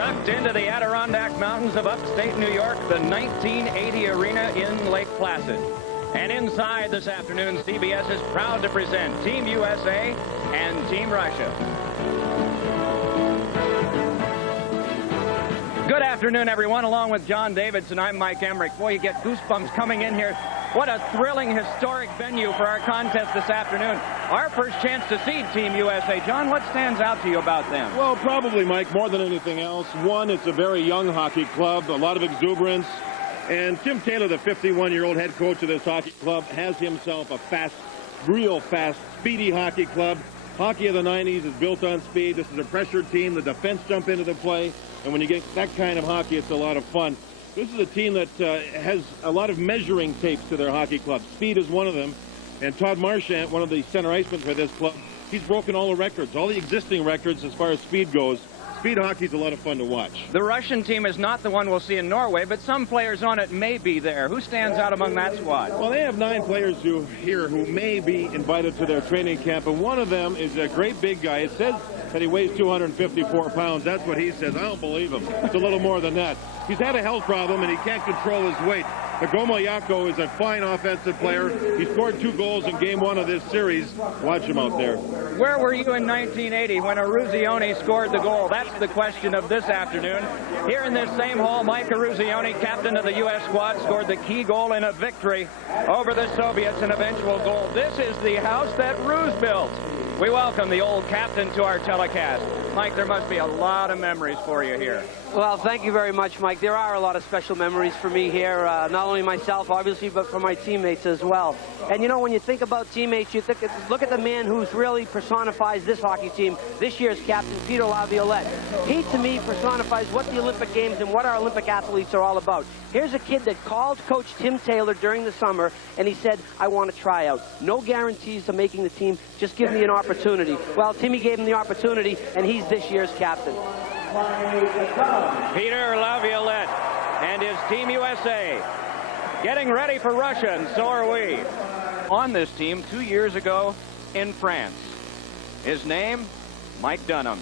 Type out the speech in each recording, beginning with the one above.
Tucked into the Adirondack Mountains of upstate New York, the 1980 arena in Lake Placid. And inside this afternoon, CBS is proud to present Team USA and Team Russia. Good afternoon, everyone. Along with John Davidson, I'm Mike Emmerich. Boy, you get goosebumps coming in here. What a thrilling, historic venue for our contest this afternoon. Our first chance to see Team USA. John, what stands out to you about them? Well, probably, Mike, more than anything else. One, it's a very young hockey club, a lot of exuberance. And Tim Taylor, the 51-year-old head coach of this hockey club, has himself a fast, real fast, speedy hockey club. Hockey of the 90s is built on speed. This is a pressure team. The defense jump into the play. And when you get that kind of hockey, it's a lot of fun. This is a team that has a lot of measuring tapes to their hockey club. Speed is one of them. And Todd Marchant, one of the center icemen for this club, he's broken all the records, all the existing records as far as speed goes. Speed hockey's a lot of fun to watch. The Russian team is not the one we'll see in Norway, but some players on it may be there. Who stands out among that squad? Well, they have 9 players here who may be invited to their training camp, and one of them is a great big guy. It says that he weighs 254 pounds. That's what he says. I don't believe him. It's a little more than that. He's had a health problem, and he can't control his weight. The Gomoyako is a fine offensive player. He scored 2 goals in Game 1 of this series. Watch him out there. Where were you in 1980 when Eruzione scored the goal? That's the question of this afternoon. Here in this same hall, Mike Eruzione, captain of the U.S. squad, scored the key goal in a victory over the Soviets, an eventual goal. This is the house that Ruse built. We welcome the old captain to our telecast. Mike, there must be a lot of memories for you here. Well, thank you very much, Mike. There are a lot of special memories for me here, not only myself, obviously, but for my teammates as well. And, you know, when you think about teammates, you look at the man who's really personifies this hockey team, this year's captain, Peter Laviolette. He, to me, personifies what the Olympic Games and what our Olympic athletes are all about. Here's a kid that called Coach Tim Taylor during the summer, and he said, I want to try out. No guarantees of making the team, just give me an opportunity. Well, Timmy gave him the opportunity, and he's this year's captain. Peter Laviolette and his Team USA getting ready for Russia, and so are we. On this team 2 years ago in France. His name, Mike Dunham.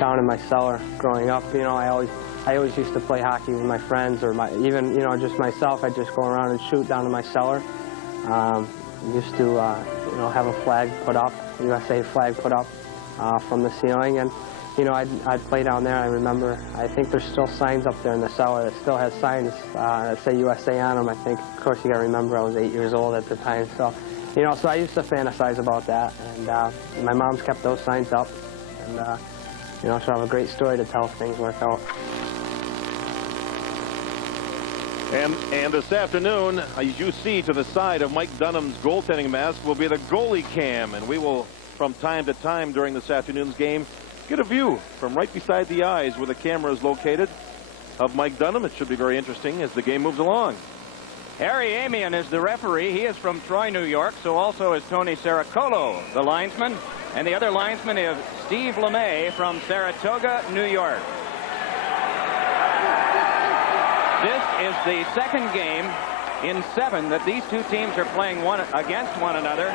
Down in my cellar growing up, you know, I always used to play hockey with my friends, or even, you know, just myself. I'd just go around and shoot down in my cellar. Used to, you know, have a flag put up, USA flag put up from the ceiling, and, you know, I'd play down there. I remember, I think there's still signs up there in the cellar that still has signs that say USA on them. I think, of course, you got to remember I was 8 years old at the time, so, you know, so I used to fantasize about that, and my mom's kept those signs up, and, you know, so I have a great story to tell if things work out. And this afternoon, as you see to the side of Mike Dunham's goaltending mask, will be the goalie cam. And we will, from time to time during this afternoon's game, get a view from right beside the eyes where the camera is located of Mike Dunham. It should be very interesting as the game moves along. Harry Amian is the referee. He is from Troy, New York, so also is Tony Saracolo, the linesman. And the other linesman is Steve LeMay from Saratoga, New York. This is the second game in 7 that these two teams are playing against one another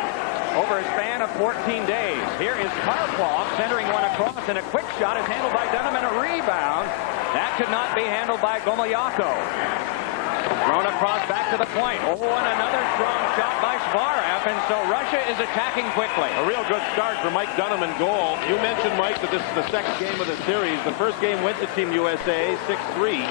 over a span of 14 days. Here is Karpov centering one across, and a quick shot is handled by Dunham, and a rebound. That could not be handled by Gomoyako. Thrown across back to the point. Oh, and another strong shot by Svarev, and so Russia is attacking quickly. A real good start for Mike Dunham in goal. You mentioned, Mike, that this is the second game of the series. The first game went to Team USA 6-3.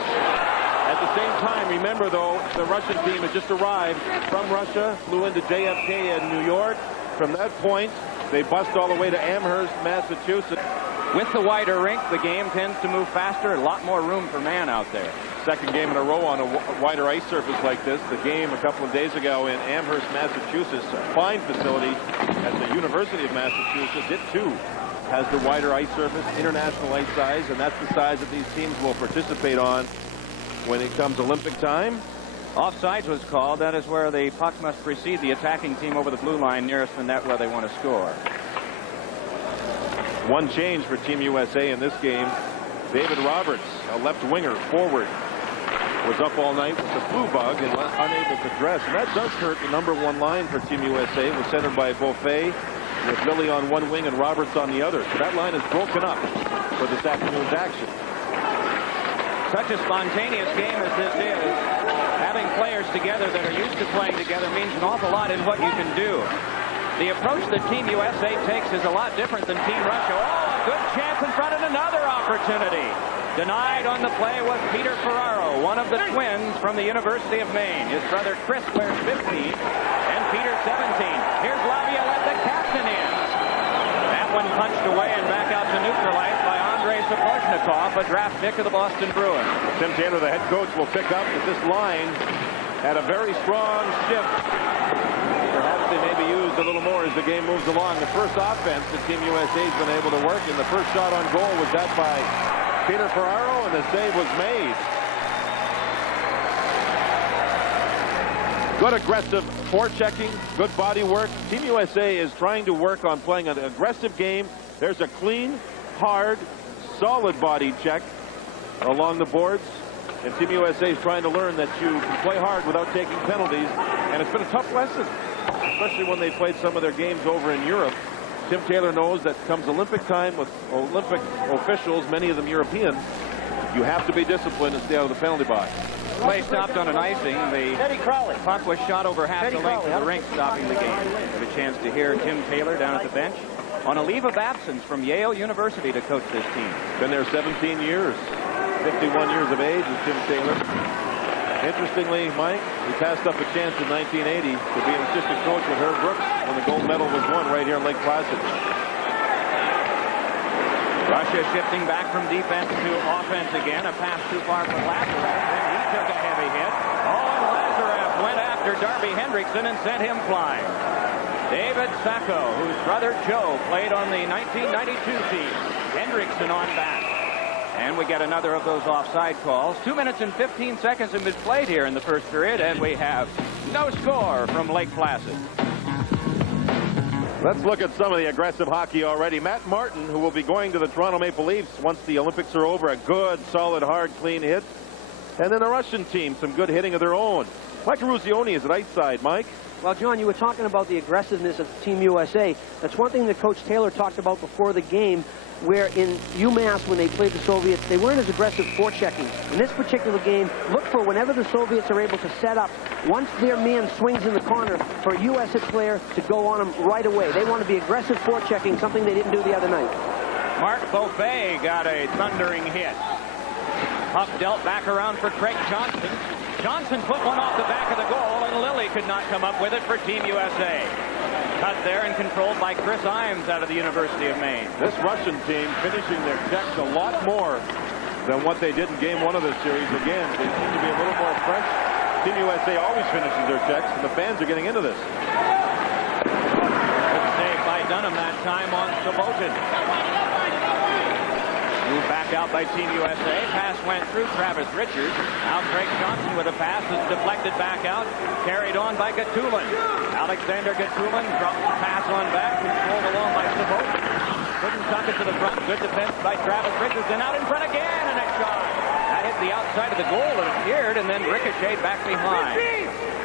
At the same time, remember, though, the Russian team had just arrived from Russia, flew into JFK in New York. From that point, they bust all the way to Amherst, Massachusetts. With the wider rink, the game tends to move faster. A lot more room for man out there. Second game in a row on a wider ice surface like this. The game a couple of days ago in Amherst, Massachusetts, a fine facility at the University of Massachusetts. It, too, has the wider ice surface, international ice size, and that's the size that these teams will participate on when it comes Olympic time. Offsides was called. That is where the puck must precede the attacking team over the blue line nearest the net where they want to score. One change for Team USA in this game. David Roberts, a left winger, forward, was up all night with the flu bug and unable to dress. And that does hurt the #1 line for Team USA. It was centered by Beaufait with Lilly on one wing and Roberts on the other. So that line is broken up for this afternoon's action. Such a spontaneous game as this is, having players together that are used to playing together means an awful lot in what you can do. The approach that Team USA takes is a lot different than Team Russia. Oh, a good chance in front of another opportunity. Denied on the play was Peter Ferraro, one of the twins from the University of Maine. His brother Chris wears 15 and Peter 17. Here's Laviolette, the captain in. That one punched away and back out to neutralize by Andrei Sapochnikov, a draft pick of the Boston Bruins. Tim Taylor, the head coach, will pick up that this line had a very strong shift. Perhaps they may be used a little more as the game moves along. The first offense that Team USA has been able to work, and the first shot on goal was that by Peter Ferraro, and the save was made. Good aggressive forechecking, good body work. Team USA is trying to work on playing an aggressive game. There's a clean, hard, solid body check along the boards. And Team USA is trying to learn that you can play hard without taking penalties. And it's been a tough lesson, especially when they played some of their games over in Europe. Tim Taylor knows that comes Olympic time with Olympic officials, many of them European, you have to be disciplined and stay out of the penalty box. Play stopped on an icing. The puck was shot over half the length of the rink, stopping the game. Have a chance to hear Tim Taylor down at the bench on a leave of absence from Yale University to coach this team. Been there 17 years, 51 years of age is Tim Taylor. Interestingly, Mike, he passed up a chance in 1980 to be an assistant coach with Herb Brooks when the gold medal was won right here in Lake Placid. Russia shifting back from defense to offense again. A pass too far for Lazarev. Then he took a heavy hit. Oh, and Lazarev went after Darby Hendrickson and sent him flying. David Sacco, whose brother Joe played on the 1992 team. Hendrickson on back. And we get another of those offside calls. 2 minutes and 15 seconds have been played here in the first period, and we have no score from Lake Placid. Let's look at some of the aggressive hockey already. Matt Martin, who will be going to the Toronto Maple Leafs once the Olympics are over, a good, solid, hard, clean hit. And then the Russian team, some good hitting of their own. Mike Ruzioni is at right side. Mike? Well, John, you were talking about the aggressiveness of Team USA. That's one thing that Coach Taylor talked about before the game, where in UMass, when they played the Soviets, they weren't as aggressive forechecking. In this particular game, look for whenever the Soviets are able to set up, once their man swings in the corner, for a USA player to go on them right away. They want to be aggressive forechecking, something they didn't do the other night. Mark Beauvais got a thundering hit. Puck dealt back around for Craig Johnson. Johnson put one off the back of the goal, and Lilly could not come up with it for Team USA. Cut there and controlled by Chris Imes out of the University of Maine. This Russian team finishing their checks a lot more than what they did in game one of this series. Again, they seem to be a little more fresh. Team USA always finishes their checks, and the fans are getting into this. Good save by Dunham that time on Sabotin. Moved back out by Team USA. Pass went through Travis Richards. Now Craig Johnson with a pass that's deflected back out. Carried on by Gatulin. Alexander Gatulin drops the pass on back. Controlled along by Sabotin. Couldn't tuck it to the front. Good defense by Travis Richards. And out in front again. And a shot. That hit the outside of the goal, it appeared, and then ricocheted back behind.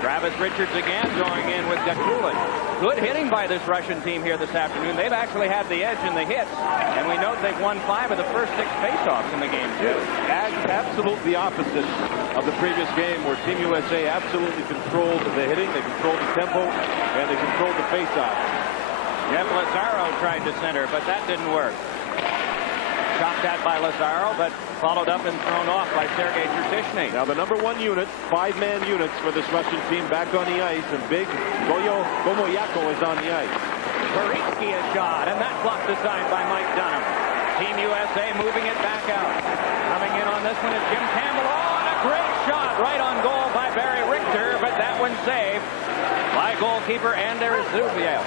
Travis Richards again going in with Gatulin. Good hitting by this Russian team here this afternoon. They've actually had the edge in the hits, and we note they've won 5 of the first 6 faceoffs in the game, too. Absolutely opposite of the previous game, where Team USA absolutely controlled the hitting, they controlled the tempo, and they controlled the faceoff. Jeff Lazaro tried to center, but that didn't work. Chopped at by Lazaro, but followed up and thrown off by Sergei Chertishny. Now the number 1 unit, 5-man units for this Russian team back on the ice, and big Goyo Gomoyako is on the ice. Paritsky is shot, and that blocked aside by Mike Dunham. Team USA moving it back out. Coming in on this one is Jim Campbell. Oh, and a great shot right on goal by Barry Richter, but that one saved by goalkeeper Anders Zubiev.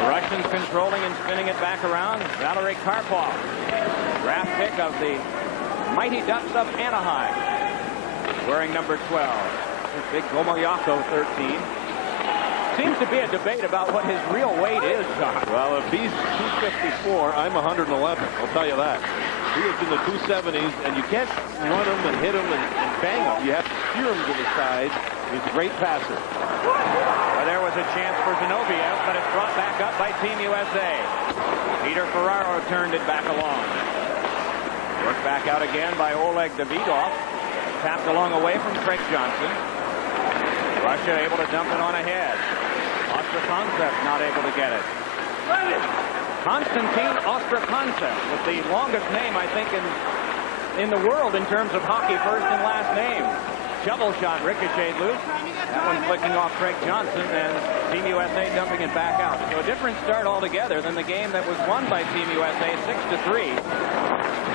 The Russians controlling and spinning it back around. Valery Karpov, draft pick of the Mighty Ducks of Anaheim, wearing number 12. Big Gomoyako, 13. Seems to be a debate about what his real weight is, John. Well, if he's 254, I'm 111. I'll tell you that. He is in the 270s, and you can't run him and hit him and bang him. You have to steer him to the side. He's a great passer. Well, there was a chance for Zinoviev, but it's brought back up by Team USA. Peter Ferraro turned it back along. Worked back out again by Oleg Davidov. Tapped along away from Craig Johnson. Russia able to dump it on ahead. Ostrakoncev not able to get it. Konstantin Ostrakoncev with the longest name, I think, in the world in terms of hockey first and last name. Shovel shot ricocheted loose. That one flicking off Craig Johnson, and Team USA dumping it back out. So a different start altogether than the game that was won by Team USA 6-3.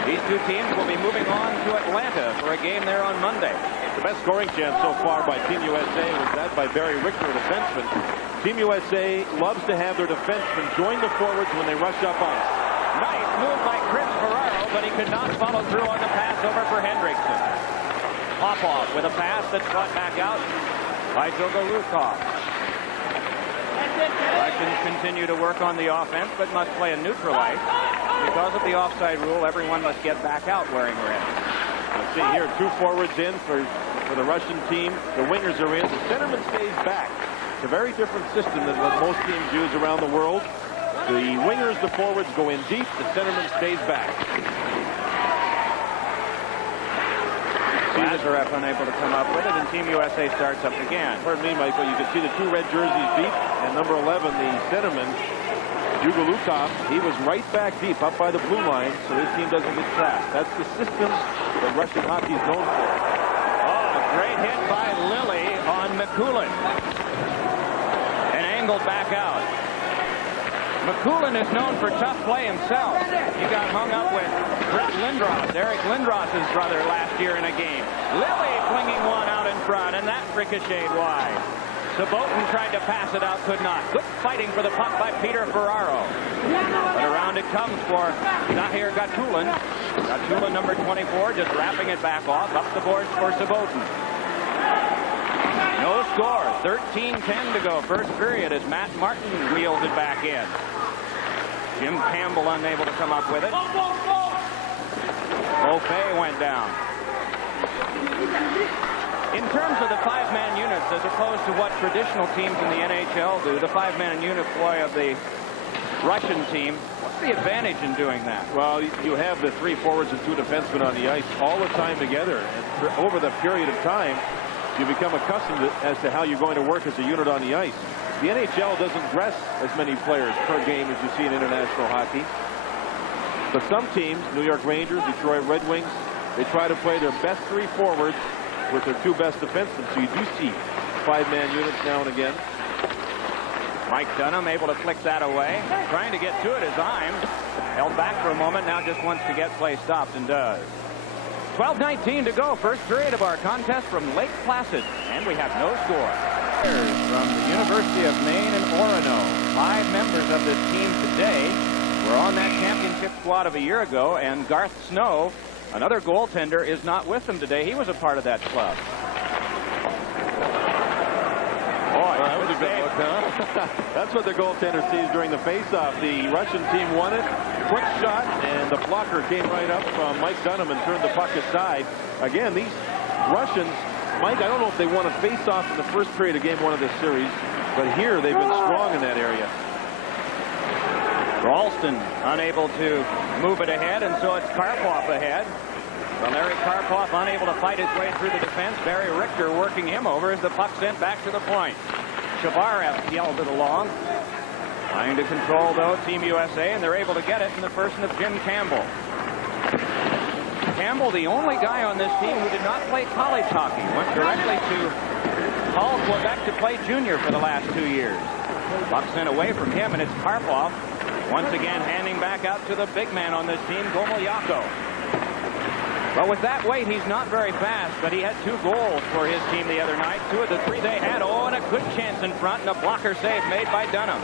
These two teams will be moving on to Atlanta for a game there on Monday. The best scoring chance so far by Team USA was that by Barry Richter, a defenseman. Team USA loves to have their defensemen join the forwards when they rush up ice. Nice move by Chris Ferraro, but he could not follow through on the pass over for Hendrickson. Popov with a pass that's brought back out by Dolgorukov. Russians continue to work on the offense, but must play a neutral ice. Because of the offside rule, everyone must get back out wearing red. Let's see here, two forwards in for the Russian team. The wingers are in. The centerman stays back. It's a very different system than what most teams use around the world. The wingers, the forwards go in deep. The centerman stays back. Lazarev unable to come up with it, and Team USA starts up again. Pardon me, Michael. You can see the two red jerseys deep, and number 11, the centerman, Dolgorukov, he was right back deep, up by the blue line, so his team doesn't get trapped. That's the system that Russian hockey is known for. Oh, great hit by Lilly on Mikulin. And angled back out. Mikulin is known for tough play himself. He got hung up with Brett Lindros, Eric Lindros' brother, last year in a game. Lilly flinging one out in front, and that ricocheted wide. Sabotin tried to pass it out, could not. Good fighting for the puck by Peter Ferraro. But around it comes for Zahir Gatulin. Gatulin, number 24, just wrapping it back off. Up the boards for Sabotin. No score. 13-10 to go. First period as Matt Martin wheels it back in. Jim Campbell unable to come up with it. Beaufait went down. In terms of the five-man units, as opposed to what traditional teams in the NHL do, the five-man unit play of the Russian team, what's the advantage in doing that? Well, you have the three forwards and two defensemen on the ice all the time together. And over the period of time, you become accustomed as to how you're going to work as a unit on the ice. The NHL doesn't dress as many players per game as you see in international hockey. But some teams, New York Rangers, Detroit Red Wings, they try to play their best three forwards with their two best defensemen. So you do see five-man units now and again. Mike Dunham able to flick that away. Trying to get to it as Imes. Held back for a moment, now just wants to get play stopped and does. 12:19 to go. First period of our contest from Lake Placid. And we have no score. From the University of Maine and Orono. 5 members of this team today were on that championship squad of a year ago. And Garth Snow, another goaltender, is not with them today. He was a part of that club. Boy, that was a good look, huh? That's what the goaltender sees during the face-off. The Russian team won it. Quick shot, and the blocker came right up from Mike Dunham and turned the puck aside. Again, these Russians, Mike, I don't know if they won a face-off in the first period of game 1 of this series, but here they've been strong in that area. Ralston unable to move it ahead, and so it's Karpov ahead. Larry Karpov unable to fight his way through the defense. Barry Richter working him over as the puck sent back to the point. Shavarev yelled it along. Trying to control, though, Team USA, and they're able to get it in the person of Jim Campbell. Campbell, the only guy on this team who did not play college hockey, went directly to Hull, Quebec to play junior for the last 2 years. Puck sent away from him, and it's Karpov once again handing back out to the big man on this team, Gomolyako. Well, with that weight, he's not very fast, but he had 2 goals for his team the other night. 2 of the 3 they had. Oh, and a good chance in front, and a blocker save made by Dunham.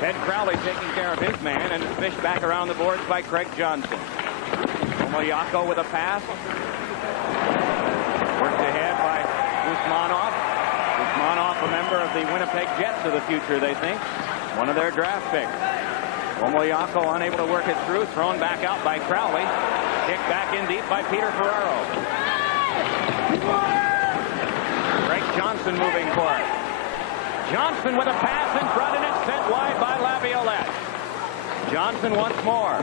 Ted Crowley taking care of his man, and it's fished back around the boards by Craig Johnson. Gomolyako with a pass. Worked ahead by Usmanov. Usmanov, a member of the Winnipeg Jets of the future, they think. One of their draft picks. Gomolyako unable to work it through. Thrown back out by Crowley. Kicked back in deep by Peter Ferraro. Craig Johnson moving for it. Johnson with a pass in front, and it's sent wide by Laviolette. Johnson once more.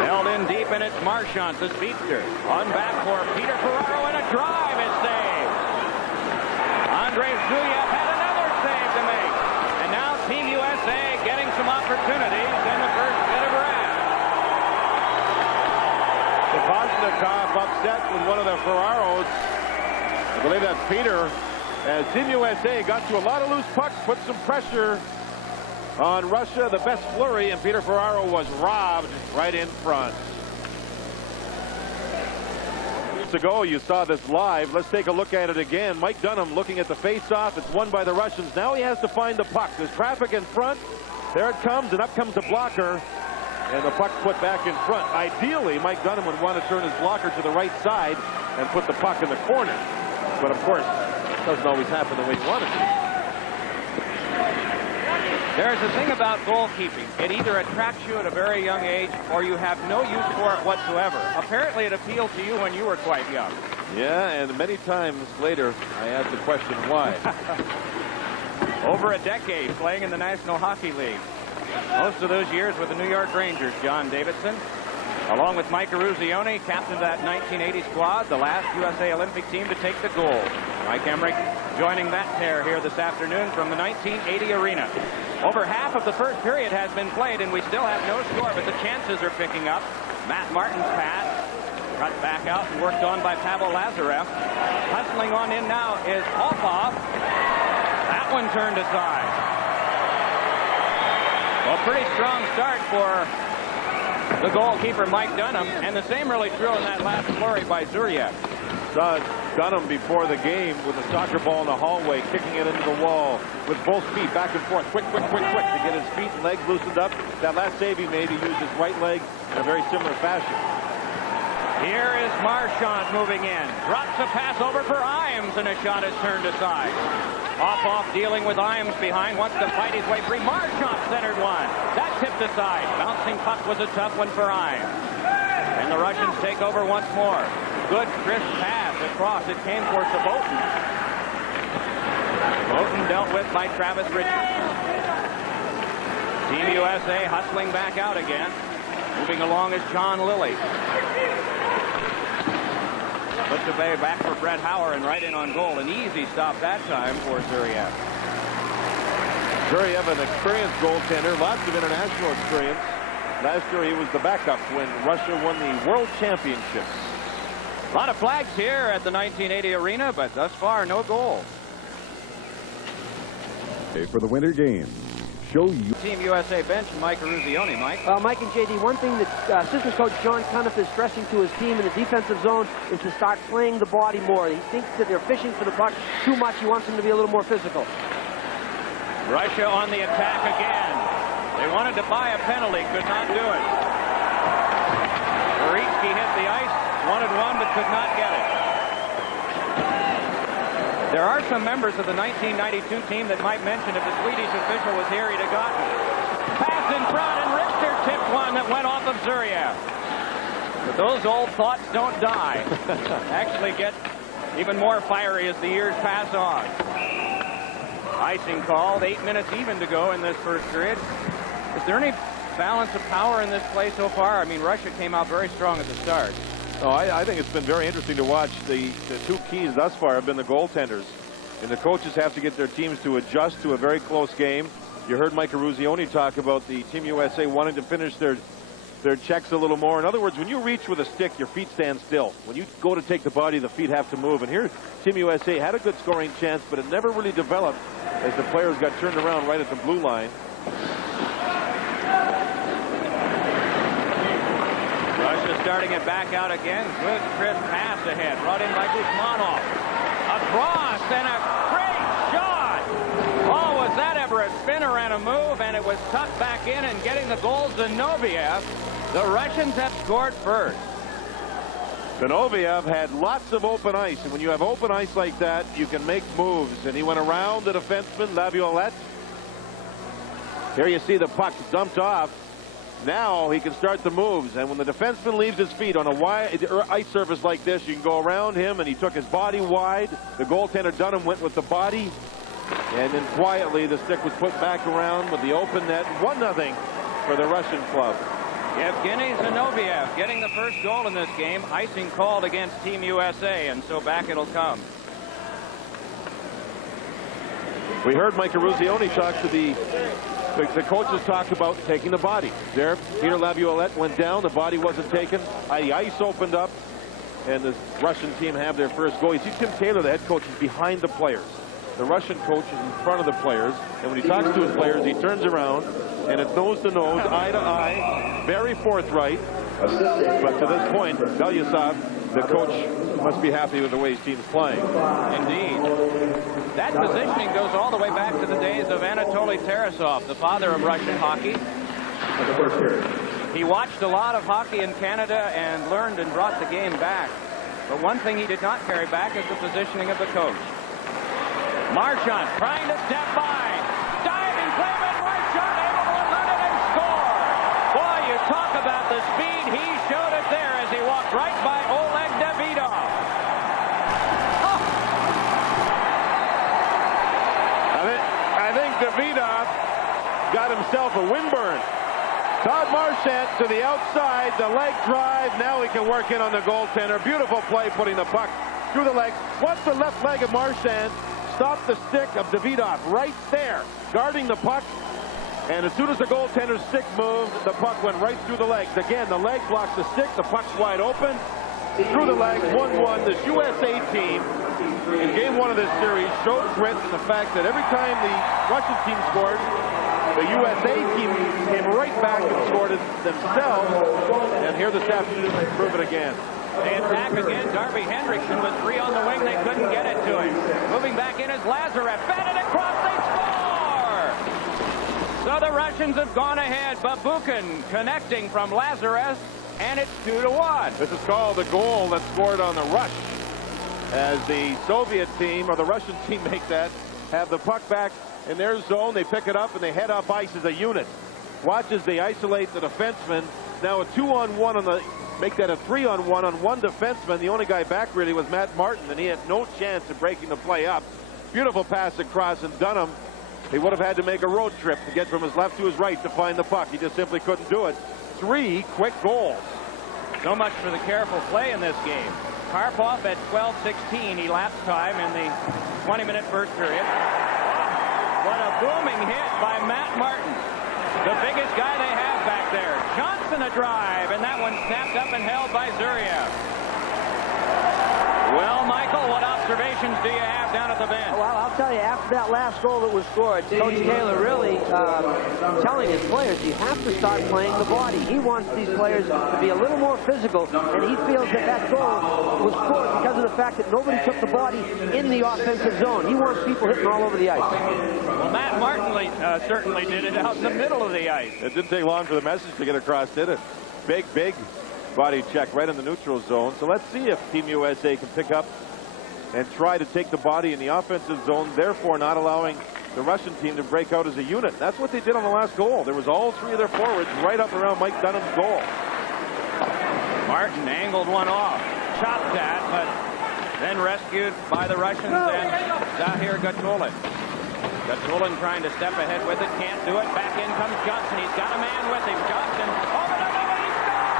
Held in deep, and it's Marchant, the speedster. On back for Peter Ferraro, and a drive is saved. Andrei Zhuyev had another save to make. And now Team USA getting some opportunities in the first bit of rest. Koshnikov upset with one of the Ferraros. I believe that's Peter. As Team USA got to a lot of loose pucks, put some pressure on Russia, the best flurry, and Peter Ferraro was robbed right in front. Years ago, you saw this live. Let's take a look at it again. Mike Dunham looking at the face-off. It's won by the Russians. Now he has to find the puck. There's traffic in front. There it comes, and up comes the blocker. And the puck's put back in front. Ideally, Mike Dunham would want to turn his blocker to the right side and put the puck in the corner. But, of course, it doesn't always happen the way you want it to. There's a thing about goalkeeping. It either attracts you at a very young age or you have no use for it whatsoever. Apparently, it appealed to you when you were quite young. Yeah, and many times later, I asked the question, why? Over a decade playing in the National Hockey League. Most of those years with the New York Rangers, John Davidson, along with Mike Eruzione, captain of that 1980 squad, the last USA Olympic team to take the gold. Mike Emmerich joining that pair here this afternoon from the 1980 arena. Over half of the first period has been played, and we still have no score, but the chances are picking up. Matt Martin's pass, cut back out and worked on by Pavel Lazarev. Hustling on in now is Popov. That one turned aside. Well, pretty strong start for the goalkeeper, Mike Dunham, and the same really true in that last flurry by Zuryev. Saw Dunham before the game with a soccer ball in the hallway, kicking it into the wall with both feet back and forth, quick to get his feet and legs loosened up. That last save he made, he used his right leg in a very similar fashion. Here is Marchant moving in. Drops a pass over for Imes, and a shot is turned aside. Off dealing with Imes behind, wants to fight his way free. Marchant centered one. That tipped aside. Bouncing puck was a tough one for Imes. And the Russians take over once more. Good crisp pass across. It came for Sabotin. Sabotin dealt with by Travis Richards. Team USA hustling back out again. Moving along is John Lilly. Puts away back for Brett Hauer and right in on goal. An easy stop that time for Zuryev. Zuryev, an experienced goaltender, lots of international experience. Last year he was the backup when Russia won the World Championships. A lot of flags here at the 1980 arena, but thus far no goal. For the winter game. Show you. Team USA bench and Mike Eruzione. Mike? Mike and JD, one thing that assistant coach John Cuniff is stressing to his team in the defensive zone is to start playing the body more. He thinks that they're fishing for the puck too much. He wants them to be a little more physical. Russia on the attack again. They wanted to buy a penalty, could not do it. Boritsky hit the ice, wanted one, but could not get it. There are some members of the 1992 team that might mention if the Swedish official was here, he'd have gotten it. Pass in front, and Richter tipped one that went off of Zuryev. But those old thoughts don't die. Actually get even more fiery as the years pass on. Icing called, 8 minutes even to go in this first period. Is there any balance of power in this play so far? I mean, Russia came out very strong at the start. Oh, I think it's been very interesting to watch. The two keys thus far have been the goaltenders. And the coaches have to get their teams to adjust to a very close game. You heard Mike Eruzione talk about the Team USA wanting to finish their checks a little more. In other words, when you reach with a stick, your feet stand still. When you go to take the body, the feet have to move. And here, Team USA had a good scoring chance, but it never really developed as the players got turned around right at the blue line. Russia starting it back out again. Good crisp pass ahead. Brought in by Guzmanov. Across and a great shot. Oh, was that ever a spinner and a move? And it was tucked back in and getting the goal, Zinoviev. The Russians have scored first. Zinoviev had lots of open ice, and when you have open ice like that, you can make moves. And he went around the defenseman, Laviolette. Here you see the puck dumped off. Now he can start the moves, and when the defenseman leaves his feet on a wide ice surface like this, you can go around him, and he took his body wide. The goaltender Dunham went with the body, And then quietly the stick was put back around with the open net. 1-0 for the Russian club. Evgeny Zinoviev getting the first goal in this game. Icing called against Team USA, and so back it'll come. We heard Mike Eruzione talk to the coaches talk about taking the body. There, Peter Laviolette went down. The body wasn't taken. The ice opened up, and the Russian team have their first goal. You see Tim Taylor, the head coach, is behind the players. The Russian coach is in front of the players, and when he talks to his players, he turns around, and it's nose to nose, eye to eye, very forthright. But to this point, Belyasov, the coach, must be happy with the way his team's playing. Indeed. That positioning goes all the way back to the days of Anatoly Tarasov, the father of Russian hockey. He watched a lot of hockey in Canada and learned and brought the game back. But one thing he did not carry back is the positioning of the coach. Marchand trying to step by. Diving play, but Marchand able to run it and score. Boy, you talk about the speed. He showed it there as he walked right by Oleg Davidov. Oh. I think Davidov got himself a windburn. Todd Marchand to the outside, the leg drive. Now he can work in on the goaltender. Beautiful play, putting the puck through the legs. Once the left leg of Marchand stopped the stick of Davidov right there, guarding the puck. And as soon as the goaltender's stick moved, the puck went right through the legs. Again, the leg blocks the stick. The puck's wide open. Through the legs, 1-1. This USA team, in game one of this series, showed grit in the fact that every time the Russian team scored, the USA team came right back and scored it themselves. And here this afternoon, they prove it again. They attack again. Darby Hendrickson was free on the wing. They couldn't get it to him. Moving back in is Lazarev. Batted across. They score! So the Russians have gone ahead. Babukin connecting from Lazarev, and it's 2-1. This is called the goal that scored on the rush. As the Soviet team, or the Russian team, make that, have the puck back in their zone. They pick it up and they head off ice as a unit. Watch as they isolate the defenseman. Now a 2-on-1 on the... Make that a 3-on-1 on one defenseman. The only guy back really was Matt Martin, and he had no chance of breaking the play up. Beautiful pass across, and Dunham, he would have had to make a road trip to get from his left to his right to find the puck. He just simply couldn't do it. 3 quick goals. So much for the careful play in this game. Karpov at 12:16 elapsed time in the 20-minute first period. What a booming hit by Matt Martin, the biggest guy they have back there. Johnson a drive, and that one snapped up and held by Zuriev. Well, Michael, what observations do you have down at the bench? Well, I'll tell you, after that last goal that was scored, Coach Taylor really telling his players, you have to start playing the body. He wants these players to be a little more physical, and he feels that that goal was scored because of the fact that nobody took the body in the offensive zone. He wants people hitting all over the ice. Well, Matt Martin certainly did it out in the middle of the ice. It didn't take long for the message to get across, did it? Big body check right in the neutral zone. So let's see if Team USA can pick up and try to take the body in the offensive zone, therefore not allowing the Russian team to break out as a unit. That's what they did on the last goal. There was all 3 of their forwards right up around Mike Dunham's goal. Martin angled one off, chopped at, but then rescued by the Russians and Zahir Gatulin. Gatulin trying to step ahead with it, can't do it. Back in comes Johnson. He's got a man with him. Johnson over the middle, he scores!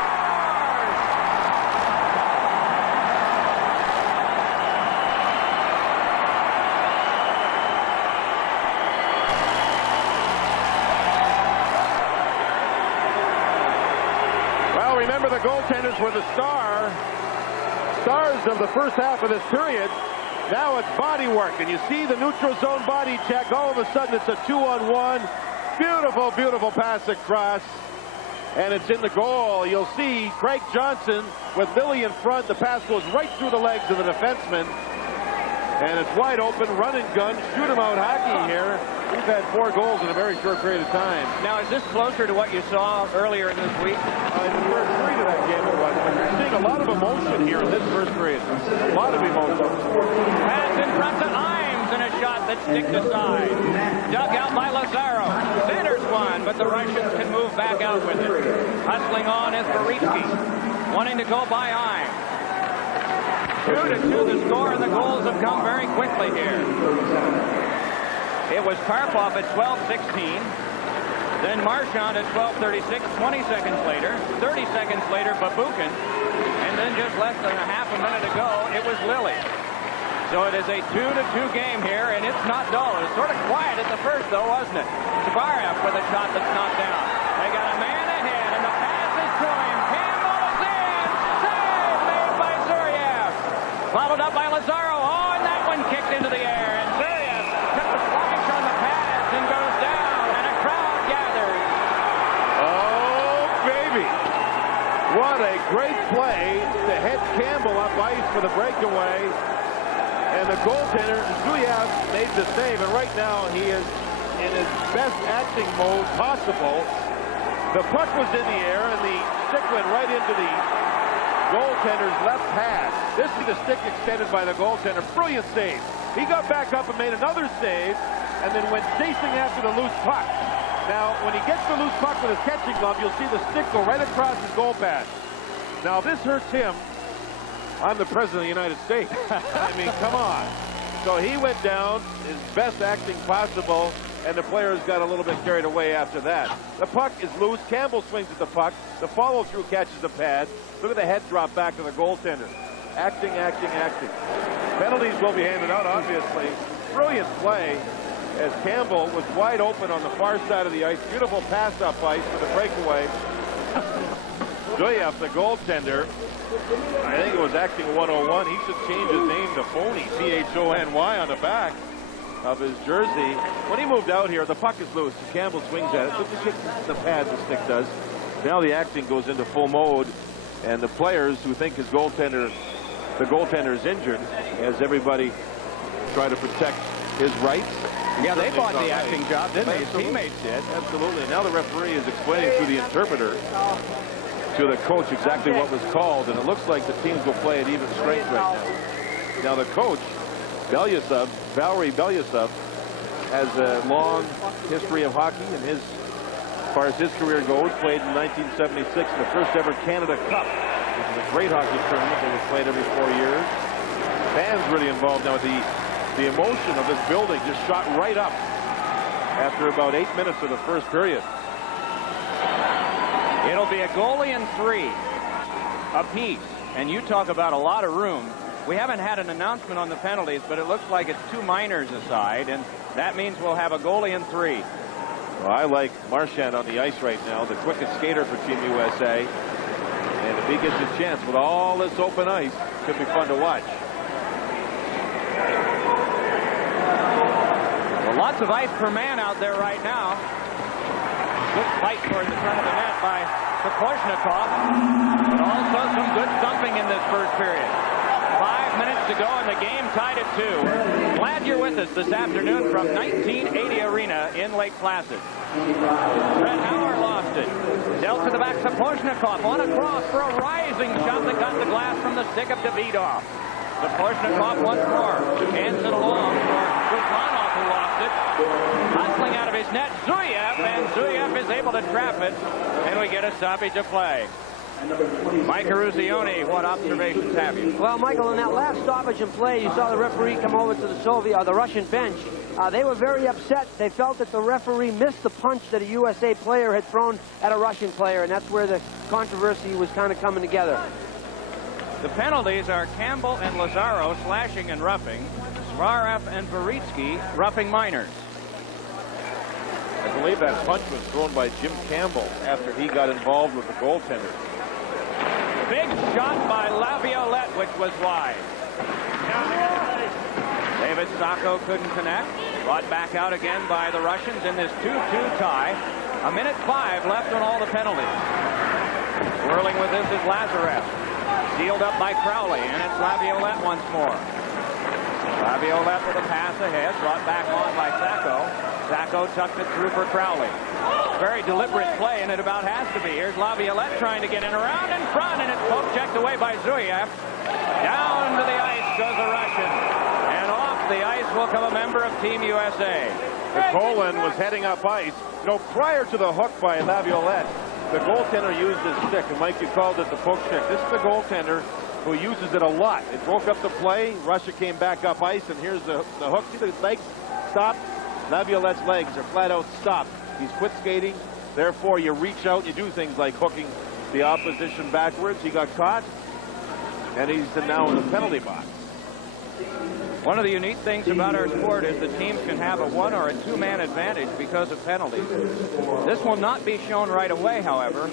Well, remember the goaltenders were the stars of the first half of this period. Now it's body work, and you see the neutral zone body check. All of a sudden, it's a 2-on-1. Beautiful, beautiful pass across, and it's in the goal. You'll see Craig Johnson with Billy in front. The pass goes right through the legs of the defenseman, and it's wide open. Run and gun, shoot 'em out hockey here. We've had 4 goals in a very short period of time. Now, is this closer to what you saw earlier in this week? In the first period of that game, it was. You're seeing a lot of emotion here in this first period. A lot of emotion. Pass in front to Imes, and a shot that's sticked aside. Dug out by Lazaro. Centers one, but the Russians can move back out with it. Hustling on is Baritsky, wanting to go by Imes. 2-2 the score, and the goals have come very quickly here. It was Karpov at 12:16. Then Marchand at 12:36. 20 seconds later. 30 seconds later, Babukin. And then just less than a half a minute ago, it was Lilly. So it is a 2-2 game here, and it's not dull. It was sort of quiet at the first, though, wasn't it? Zverev with a shot that's knocked down. They got a man ahead, and the pass is to him. Campbell is in. Save made by Zuriev. Followed up by Lazaro. Oh, and that one kicked into the air. And Zuriev took a splash on the pass and goes down, and a crowd gathers. Oh, baby. What a great play to head Campbell up ice for the breakaway. And the goaltender, Zuriev, made the save. And right now, he is in his best acting mode possible. The puck was in the air, and the stick went right into the goaltender's left pad. This is the stick extended by the goaltender. Brilliant save. He got back up and made another save, and then went chasing after the loose puck. Now, when he gets the loose puck with his catching glove, you'll see the stick go right across his goal pad. Now, this hurts him. I'm the President of the United States. I mean, come on. So he went down, his best acting possible, and the players got a little bit carried away after that. The puck is loose. Campbell swings at the puck. The follow-through catches the pad. Look at the head drop back to the goaltender. Acting, acting, acting. Penalties will be handed out, obviously. Brilliant play as Campbell was wide open on the far side of the ice. Beautiful pass up ice for the breakaway. Zuriev, the goaltender, I think it was acting 101. He should change his name to Phony, P-H-O-N-Y, on the back of his jersey. When he moved out here, the puck is loose. Campbell swings at it. Look at the pad the stick does. Now the acting goes into full mode, and the players who think the goaltender is injured, as everybody try to protect his rights. Yeah, they bought the acting job, didn't they? His teammates did. Absolutely. Now the referee is explaining through the interpreter to the coach exactly what was called, and it looks like the teams will play at even strength right now. Now the coach, Valery Belyasov, has a long history of hockey, and as far as his career goes, played in 1976 in the first ever Canada Cup, which is a great hockey tournament that was played every 4 years. Fans really involved now. The emotion of this building just shot right up after about 8 minutes of the first period. It'll be a goalie and 3 apiece. And you talk about a lot of room. We haven't had an announcement on the penalties, but it looks like it's 2 minors aside, and that means we'll have a goalie and 3. Well, I like Marchand on the ice right now, the quickest skater for Team USA. And if he gets a chance with all this open ice, it could be fun to watch. Well, lots of ice per man out there right now. Good fight toward the front of the net by Sapochnikov, but also some good thumping in this first period. 5 minutes to go, and the game tied at 2. Glad you're with us this afternoon from 1980 Arena in Lake Placid. Fred Hauer lost it. Dealt to the back, Sapochnikov on a cross for a rising shot that got the glass from the stick of Davidov. Sapochnikov once more. Hands it along for Guzmanov, who lost it. Hustling out of his net, Zuriev, and Zuriev is able to trap it, and we get a stoppage of play. Mike Eruzione, what observations have you? Well, Michael, in that last stoppage in play, you saw the referee come over to the Russian bench. They were very upset. They felt that the referee missed the punch that a USA player had thrown at a Russian player, and that's where the controversy was kind of coming together. The penalties are Campbell and Lazaro slashing and roughing, Zverev and Beritsky roughing minors. I believe that punch was thrown by Jim Campbell after he got involved with the goaltender. Big shot by Laviolette, which was wide. David Sacco couldn't connect. Brought back out again by the Russians in this 2-2 tie. 1:05 left on all the penalties. Swirling with this is Lazarev. Sealed up by Crowley, and it's Laviolette once more. Laviolette with a pass ahead, brought back on by Sacco. Sacco tucked it through for Crowley. Very deliberate play, and it about has to be. Here's Laviolette trying to get in around in front, and it's poke checked away by Zuriev. Down to the ice goes the Russian, and off the ice will come a member of Team USA. Colin was heading up ice. You know, prior to the hook by Laviolette, the goaltender used his stick, and Mike, you called it the poke check. This is the goaltender who uses it a lot. It broke up the play. Russia came back up ice, and here's the hook. See the leg stop, Laviolette's legs are flat out stopped. He's quit skating. Therefore, you reach out, you do things like hooking the opposition backwards. He got caught, and he's now in the penalty box. One of the unique things about our sport is that teams can have a one or a two-man advantage because of penalties. This will not be shown right away, however.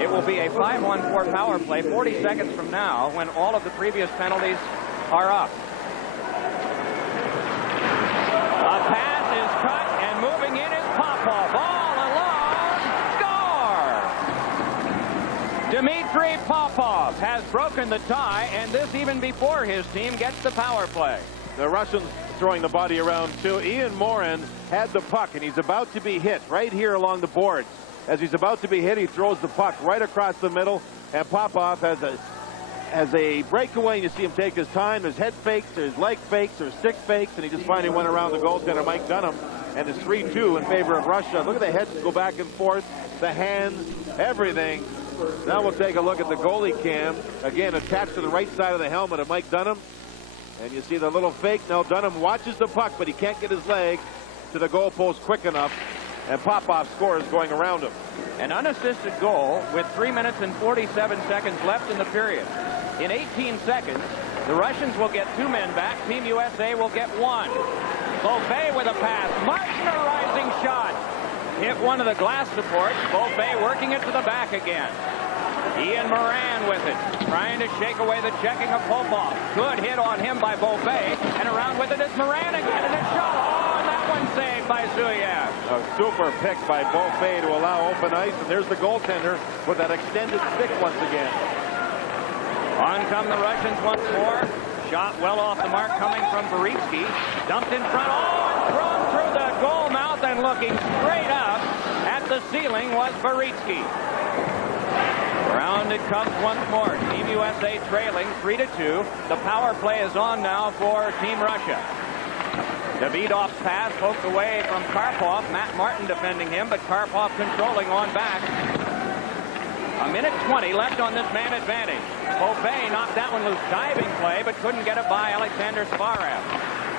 It will be a 5-1-4 power play 40 seconds from now when all of the previous penalties are up. A pass is cut, and moving in is Popov. All alone. Score! Dmitry Popov has broken the tie, and this even before his team gets the power play. The Russians throwing the body around too. Ian Morin had the puck, and he's about to be hit right here along the boards. As he's about to be hit, he throws the puck right across the middle, and Popov has a breakaway. You see him take his time. There's head fakes, there's leg fakes, there's stick fakes, and he just finally went around the goaltender, Mike Dunham, and it's 3-2 in favor of Russia. Look at the heads go back and forth, the hands, everything. Now we'll take a look at the goalie cam. Again, attached to the right side of the helmet of Mike Dunham. And you see the little fake. Now Dunham watches the puck, but he can't get his leg to the goalpost quick enough. And Popov scores going around him. An unassisted goal with 3 minutes and 47 seconds left in the period. In 18 seconds, the Russians will get 2 men back. Team USA will get 1. Beauvais with a pass. Martin, a rising shot. Hit one of the glass supports. Beauvais working it to the back again. Ian Moran with it, trying to shake away the checking of Popov. Good hit on him by Beauvais, and around with it is Moran again, and it's shot. Oh, and that one saved by Zuyev. A super pick by Beauvais to allow open ice, and there's the goaltender with that extended stick once again. On come the Russians once more. Shot well off the mark coming from Baritsky. Dumped in front. Oh, and thrown through the goal mouth and looking straight up at the ceiling was Baritsky. Round it comes once more. Team USA trailing 3-2. The power play is on now for Team Russia. Davidov's pass poked away from Karpov. Matt Martin defending him, but Karpov controlling on back. 1:20 left on this man advantage. Beauvais knocked that one loose. Diving play, but couldn't get it by Alexander Zverev.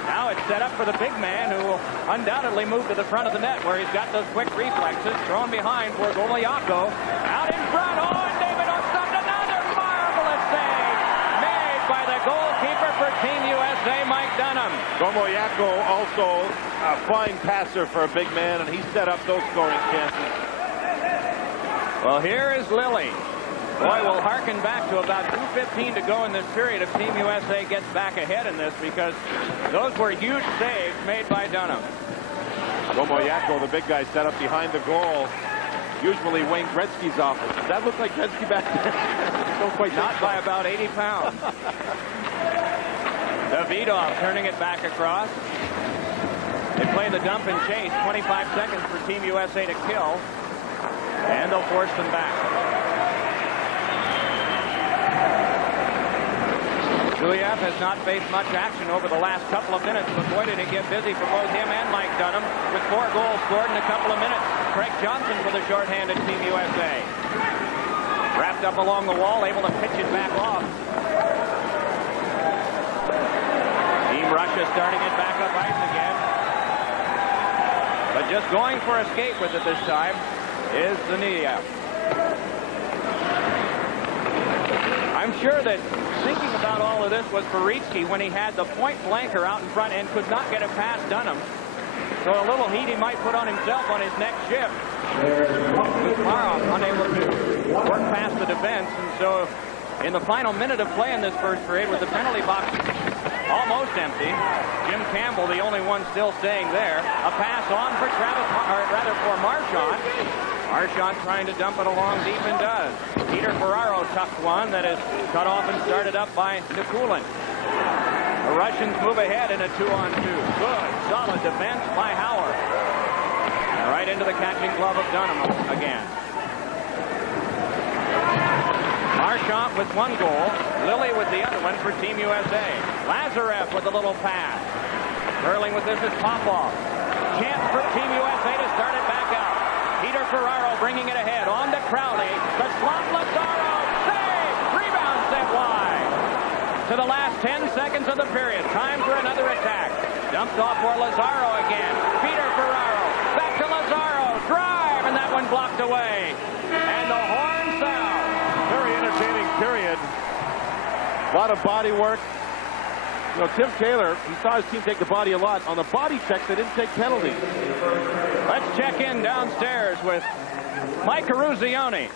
Now it's set up for the big man who will undoubtedly move to the front of the net where he's got those quick reflexes. Thrown behind for Goliako. Out in front. Oh, and Davidov stopped another marvelous save made by the goalkeeper for Team USA, Mike Dunham. Goliako also a fine passer for a big man, and he set up those scoring chances. Well, here is Lilly. Boy, we'll harken back to about 2:15 to go in this period if Team USA gets back ahead in this, because those were huge saves made by Dunham. Gomoyako, the big guy, set up behind the goal. Usually Wayne Gretzky's office. Does that look like Gretzky back there? Don't quite not by about 80 pounds. Davidov turning it back across. They play the dump and chase. 25 seconds for Team USA to kill. And they'll force them back. Zuyev has not faced much action over the last couple of minutes, but boy, did it get busy for both him and Mike Dunham with 4 goals scored in a couple of minutes. Craig Johnson for the shorthanded Team USA. Wrapped up along the wall, able to pitch it back off. Team Russia starting it back up ice again. But just going for a skate with it this time is Zuyev. I'm sure that thinking about all of this was Baritsky when he had the point blanker out in front and could not get it past Dunham. So a little heat he might put on himself on his next shift. Kuzmarov unable to work past the defense, and so in the final minute of play in this first period with the penalty box almost empty, Jim Campbell the only one still staying there. A pass on for for Marchand. Marchand trying to dump it along deep and does. Peter Ferraro tucked one that is cut off and started up by Nikulin. The Russians move ahead in a 2-on-2. Good, solid defense by Howard. And right into the catching glove of Dunham again. Marchand with 1 goal. Lilly with the other one for Team USA. Lazarev with a little pass. Curling with this is Popov. Chance for Team USA to start it back out. Peter Ferraro bringing it ahead. On to Crowley. The slot, Lazaro. Save! Rebound set wide. To the last 10 seconds of the period. Time for another attack. Dumped off for Lazaro again. lot of body work. You know, Tim Taylor, he saw his team take the body a lot. On the body checks, they didn't take penalties. Let's check in downstairs with Mike Eruzione.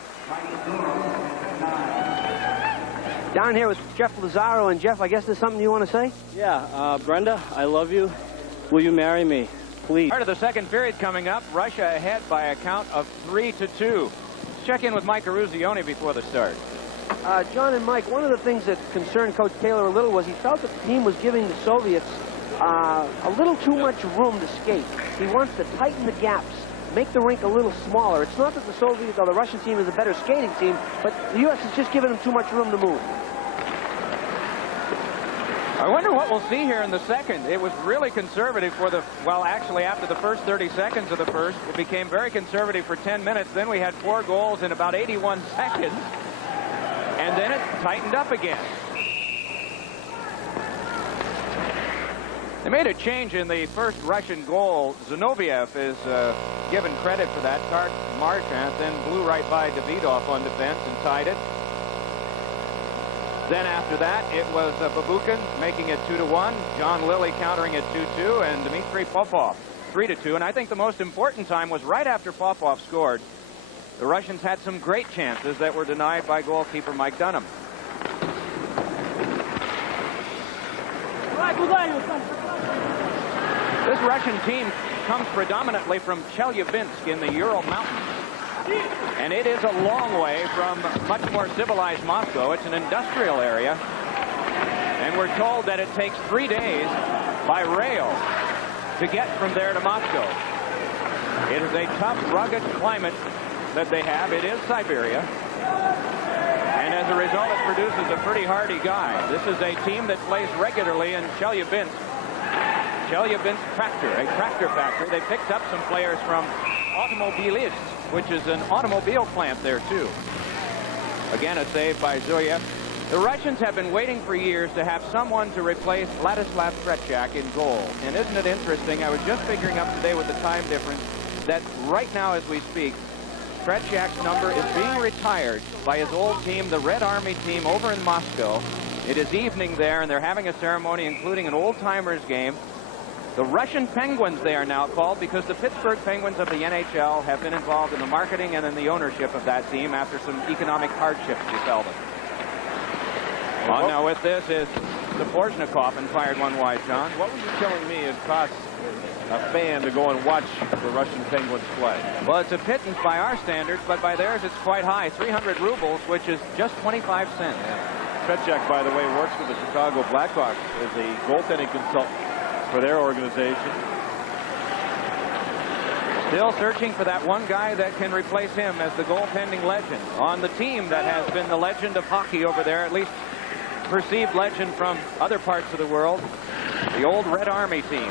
Down here with Jeff Lazaro. And Jeff, I guess there's something you want to say? Yeah, Brenda, I love you. Will you marry me, please? Part of the second period coming up. Russia ahead by a count of 3-2. Let's check in with Mike Eruzione before the start. John and Mike, one of the things that concerned Coach Taylor a little was he felt that the team was giving the Soviets a little too much room to skate. He wants to tighten the gaps, make the rink a little smaller. It's not that the Soviet or the Russian team is a better skating team, but the U.S. is just giving them too much room to move. I wonder what we'll see here in the second. It was really conservative for the, well, actually after the first 30 seconds of the first, it became very conservative for 10 minutes. Then we had 4 goals in about 81 seconds. And then it tightened up again. They made a change in the first Russian goal. Zinoviev is given credit for that. Marchand then blew right by Davidov on defense and tied it. Then after that, it was Babukin making it 2-1. John Lilly countering it 2-2, and Dmitry Popov 3-2. And I think the most important time was right after Popov scored. The Russians had some great chances that were denied by goalkeeper Mike Dunham. This Russian team comes predominantly from Chelyabinsk in the Ural Mountains. And it is a long way from much more civilized Moscow. It's an industrial area. And we're told that it takes 3 days by rail to get from there to Moscow. It is a tough, rugged climate that they have. It is Siberia. And as a result, it produces a pretty hardy guy. This is a team that plays regularly in Chelyabinsk. Chelyabinsk Tractor, a tractor factory. They picked up some players from Automobilist, which is an automobile plant there, too. Again, a save by Zuryev. The Russians have been waiting for years to have someone to replace Vladislav Tretiak in goal. And isn't it interesting? I was just figuring up today with the time difference that right now as we speak, Tretiak's number is being retired by his old team, the Red Army team over in Moscow. It is evening there, and they're having a ceremony including an old-timers game. The Russian Penguins, they are now called, because the Pittsburgh Penguins of the NHL have been involved in the marketing and in the ownership of that team after some economic hardships befell them. On now with this is the Porzhnikov and fired one wide, John. What were you telling me it costs a fan to go and watch the Russian Penguins play? Well, it's a pittance by our standards, but by theirs it's quite high. 300 rubles, which is just 25 cents. Tretiak, by the way, works for the Chicago Blackhawks as a goaltending consultant for their organization. Still searching for that one guy that can replace him as the goaltending legend on the team that has been the legend of hockey over there, at least perceived legend from other parts of the world, the old Red Army team.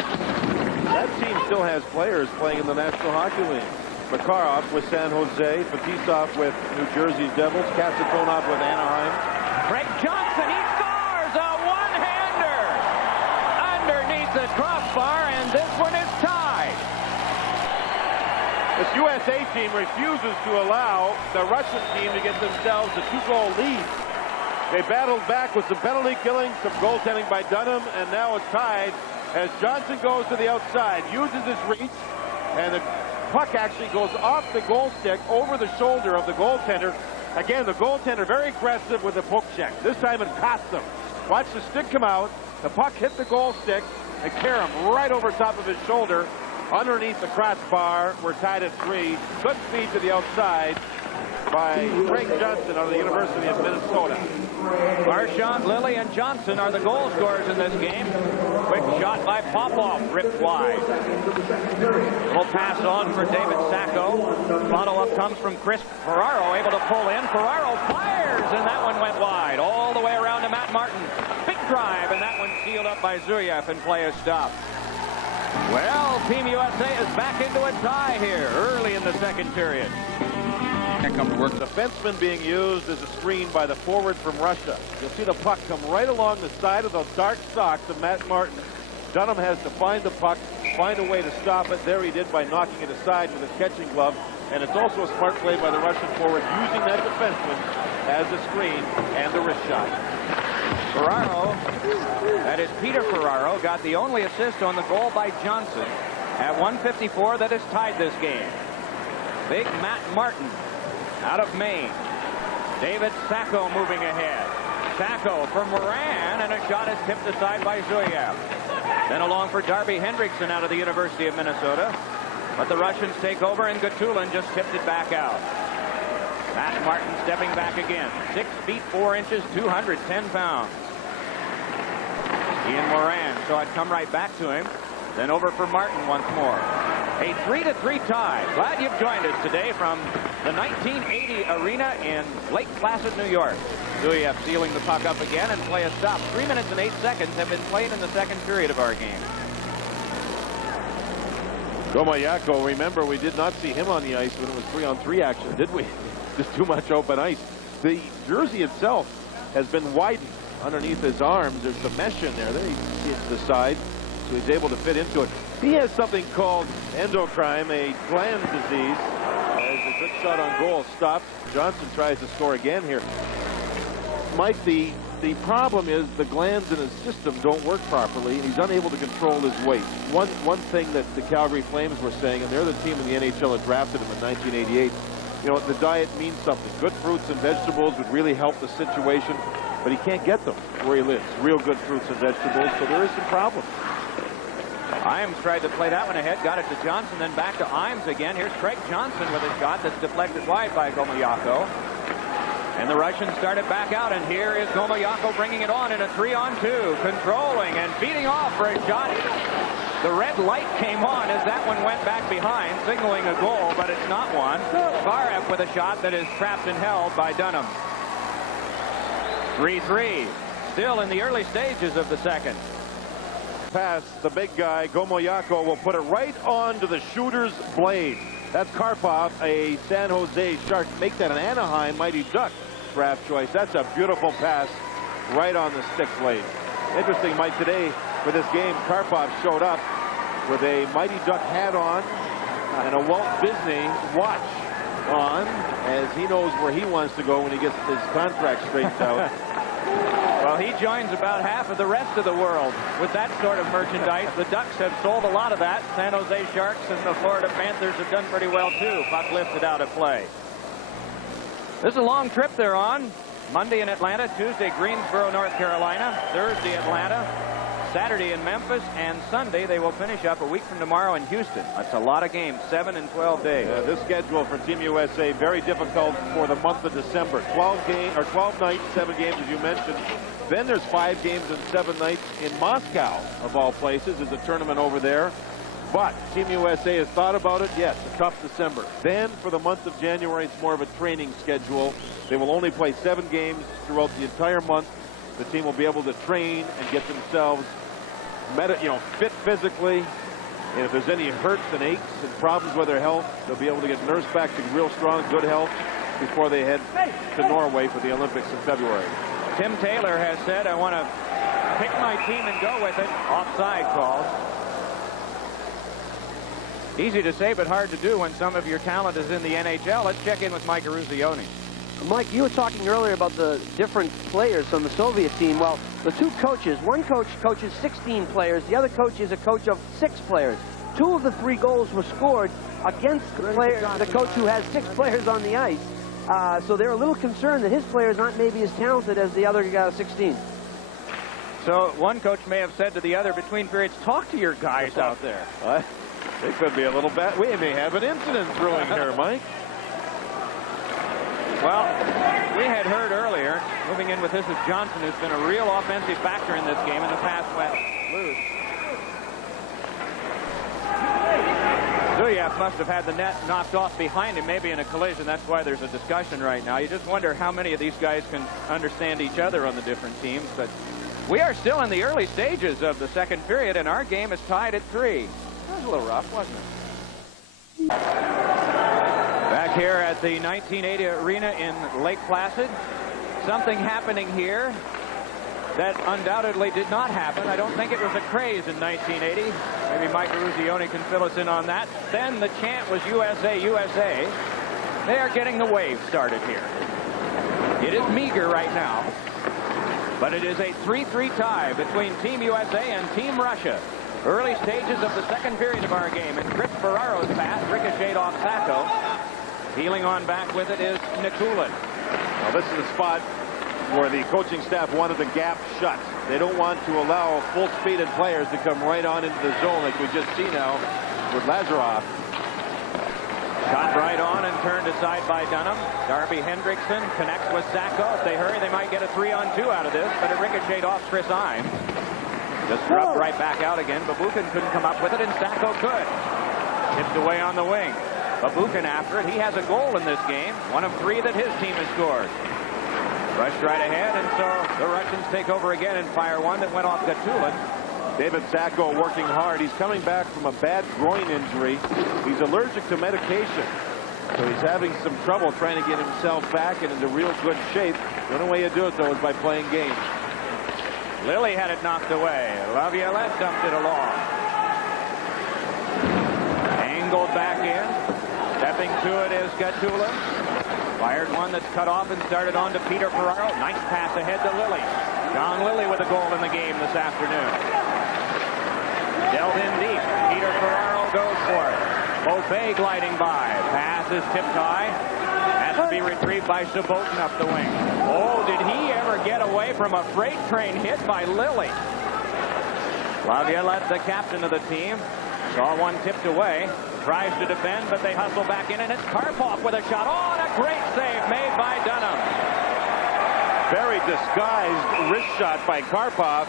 That team still has players playing in the National Hockey League. Makarov with San Jose, Fetisov with New Jersey's Devils, Kasatonov with Anaheim. Craig Johnson, he scores a one-hander underneath the crossbar, and this one is tied. This USA team refuses to allow the Russian team to get themselves a 2-goal lead. They battled back with some penalty killing, some goaltending by Dunham, and now it's tied as Johnson goes to the outside, uses his reach, and the puck actually goes off the goal stick over the shoulder of the goaltender. Again, the goaltender very aggressive with the poke check. This time it cost them. Watch the stick come out. The puck hit the goal stick and carry him right over top of his shoulder underneath the crossbar. We're tied at 3. Good speed to the outside by Craig Johnson out of the University of Minnesota. Marchand, Lilly, and Johnson are the goal scorers in this game. Quick shot by Popov, ripped wide. Little pass on for David Sacco. Follow-up comes from Chris Ferraro, able to pull in. Ferraro fires, and that one went wide. All the way around to Matt Martin. Big drive, and that one sealed up by Zuryev, and play is stopped. Well, Team USA is back into a tie here early in the second period. Come to work. Defenseman being used as a screen by the forward from Russia. You'll see the puck come right along the side of the dark socks of Matt Martin. Dunham has to find the puck, find a way to stop it. There he did by knocking it aside with his catching glove. And it's also a smart play by the Russian forward using that defenseman as a screen and the wrist shot. Ferraro, that is Peter Ferraro, got the only assist on the goal by Johnson at 1:54 that has tied this game. Big Matt Martin out of Maine. David Sacco moving ahead. Sacco for Moran, and a shot is tipped aside by Zuyev. Then along for Darby Hendrickson out of the University of Minnesota. But the Russians take over, and Gatulin just tipped it back out. Matt Martin stepping back again. 6 feet 4 inches, 210 pounds. Ian Moran saw it come right back to him. Then over for Martin once more. A 3-3 tie. Glad you've joined us today from the 1980 arena in Lake Placid, New York. Zuyev sealing the puck up again, and play a stop. 3 minutes and 8 seconds have been played in the second period of our game. Gomayako, remember, we did not see him on the ice when it was 3-on-3 action, did we? Just too much open ice. The jersey itself has been widened underneath his arms. There's the mesh in there. Then he hits the side, so he's able to fit into it. He has something called endocrine, a gland disease. There's a good shot on goal. Stopped. Johnson tries to score again here. Mike, the problem is the glands in his system don't work properly, and he's unable to control his weight. One thing that the Calgary Flames were saying, and they're the team in the NHL that drafted him in 1988, you know, the diet means something. Good fruits and vegetables would really help the situation, but he can't get them where he lives. Real good fruits and vegetables, so there is some problem. Imes tried to play that one ahead, got it to Johnson, then back to Imes again. Here's Craig Johnson with a shot that's deflected wide by Gomayako. And the Russians started back out, and here is Gomayako bringing it on in a 3-on-2, controlling and beating off for a shot. The red light came on as that one went back behind, signaling a goal, but it's not one. Barev with a shot that is trapped and held by Dunham. 3-3, still in the early stages of the second. Pass, the big guy, Gomayako, will put it right onto the shooter's blade. That's Karpov, a San Jose Shark. Make that an Anaheim Mighty Duck draft choice. That's a beautiful pass right on the stick blade. Interesting, Mike, today for this game, Karpov showed up with a Mighty Duck hat on and a Walt Disney watch on, as he knows where he wants to go when he gets his contract straightened out. Well, he joins about half of the rest of the world with that sort of merchandise. The Ducks have sold a lot of that. San Jose Sharks and the Florida Panthers have done pretty well, too. Puck lifted out of play. This is a long trip they're on. Monday in Atlanta, Tuesday Greensboro, North Carolina, Thursday Atlanta, Saturday in Memphis, and Sunday they will finish up a week from tomorrow in Houston. That's a lot of games, 7 and 12 days. This schedule for Team USA very difficult for the month of December. 12 nights, 7 games as you mentioned. Then there's 5 games and 7 nights in Moscow, of all places. There's a tournament over there. But Team USA has thought about it. Yes, a tough December. Then for the month of January, it's more of a training schedule. They will only play 7 games throughout the entire month. The team will be able to train and get themselves fit physically. And if there's any hurts and aches and problems with their health, they'll be able to get nursed back to real strong, good health before they head to Norway for the Olympics in February. Tim Taylor has said, I want to pick my team and go with it. Offside call. Easy to say, but hard to do when some of your talent is in the NHL. Let's check in with Mike Eruzione. Mike, you were talking earlier about the different players on the Soviet team. Well, the two coaches, one coach coaches 16 players, the other coach is a coach of 6 players. 2 of the 3 goals were scored against the coach who has 6 players on the ice. So they're a little concerned that his players aren't maybe as talented as the other 16. So one coach may have said to the other between periods, talk to your guys out there. What? They could be a little bad. We may have an incident brewing here, Mike. Well, we had heard earlier, moving in with this is Johnson, who's been a real offensive factor in this game. In the past went loose. Zuyev must have had the net knocked off behind him, maybe in a collision. That's why there's a discussion right now. You just wonder how many of these guys can understand each other on the different teams. But we are still in the early stages of the second period, and our game is tied at 3. That was a little rough, wasn't it? Back here at the 1980 arena in Lake Placid. Something happening here that undoubtedly did not happen. I don't think it was a craze in 1980. Maybe Mike Eruzione can fill us in on that. Then the chant was USA, USA. They are getting the wave started here. It is meager right now. But it is a 3-3 tie between Team USA and Team Russia. Early stages of the second period of our game, and Chris Ferraro's pass ricocheted off Sacco. Healing on back with it is Nikulin. Now this is a spot where the coaching staff wanted the gap shut. They don't want to allow full-speeded players to come right on into the zone like we just see now with Lazarov. Shot right on and turned aside by Dunham. Darby Hendrickson connects with Sacco. If they hurry, they might get a 3-on-2 out of this, but it ricocheted off Chris Ime. Just rubbed right back out again. Babukin couldn't come up with it, and Sacco could. Tipped away on the wing. Babukin after it. He has a goal in this game, one of 3 that his team has scored. Rushed right ahead, and so the Russians take over again and fire one that went off Gatulin. David Sacco working hard. He's coming back from a bad groin injury. He's allergic to medication, so he's having some trouble trying to get himself back and into real good shape. The only way you do it, though, is by playing games. Lilly had it knocked away. Laviolette dumped it along. Angled back in. Stepping to it is Gatulin. Fired one that's cut off and started on to Peter Ferraro. Nice pass ahead to Lilly. John Lilly with a goal in the game this afternoon. Dealt in deep. Peter Ferraro goes for it. Beauvais gliding by. Pass is tipped high. Has to be retrieved by Sabotin up the wing. Oh, did he ever get away from a freight train hit by Lilly? Laviolette, the captain of the team, saw one tipped away. Tries to defend, but they hustle back in, and it's Karpov with a shot. Oh, and a great save made by Dunham. Very disguised wrist shot by Karpov.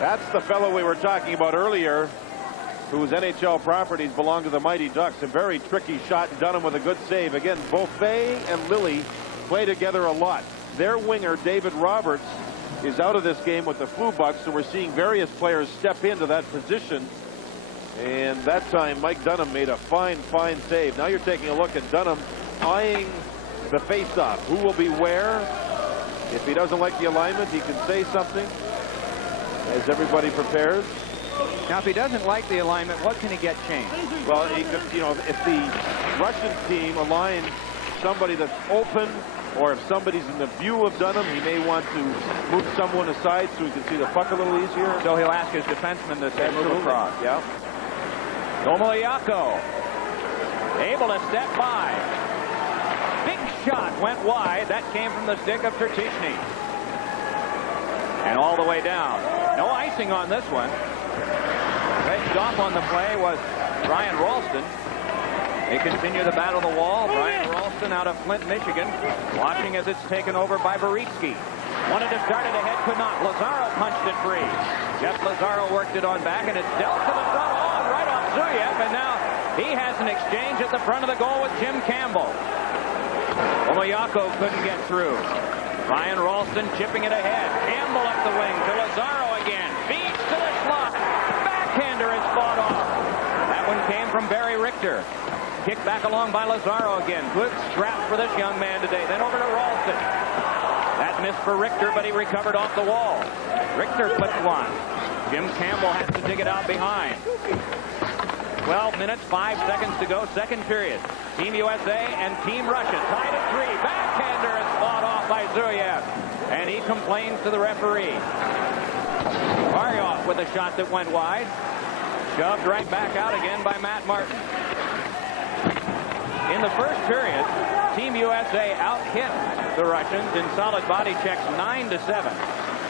That's the fellow we were talking about earlier, whose NHL properties belong to the Mighty Ducks. A very tricky shot, Dunham with a good save. Again, Beauvais and Lilly play together a lot. Their winger, David Roberts, is out of this game with the flu bug, so we're seeing various players step into that position. And that time, Mike Dunham made a fine save. Now you're taking a look at Dunham eyeing the face-off. Who will be where? If he doesn't like the alignment, he can say something as everybody prepares. Now, if he doesn't like the alignment, what can he get changed? Well, he could, you know, if the Russian team aligns somebody that's open, or if somebody's in the view of Dunham, he may want to move someone aside so he can see the puck a little easier. So he'll ask his defenseman to say move across. Yeah. Domolyako able to step by. Big shot went wide. That came from the stick of Tertichny. And all the way down. No icing on this one. Edged off on the play was Brian Ralston. They continue the battle of the wall. Brian Ralston out of Flint, Michigan, watching as it's taken over by Beritsky. Wanted to start it ahead, could not. Lazaro punched it free. Jeff Lazaro worked it on back, and it's dealt to the front. Oh, right off Zuyev, and now he has an exchange at the front of the goal with Jim Campbell. Omoyako couldn't get through. Ryan Ralston chipping it ahead. Campbell up the wing to Lazaro again. Feeds to the slot. Backhander is fought off. That one came from Barry Richter. Kicked back along by Lazaro again. Good strap for this young man today. Then over to Ralston. That missed for Richter, but he recovered off the wall. Richter clipped one. Jim Campbell has to dig it out behind. 12 minutes, 5 seconds to go, second period. Team USA and Team Russia tied at 3. Backhander is fought off by Zuyev, and he complains to the referee. Varyoff with a shot that went wide. Shoved right back out again by Matt Martin. In the first period, Team USA out-hit the Russians in solid body checks 9-7.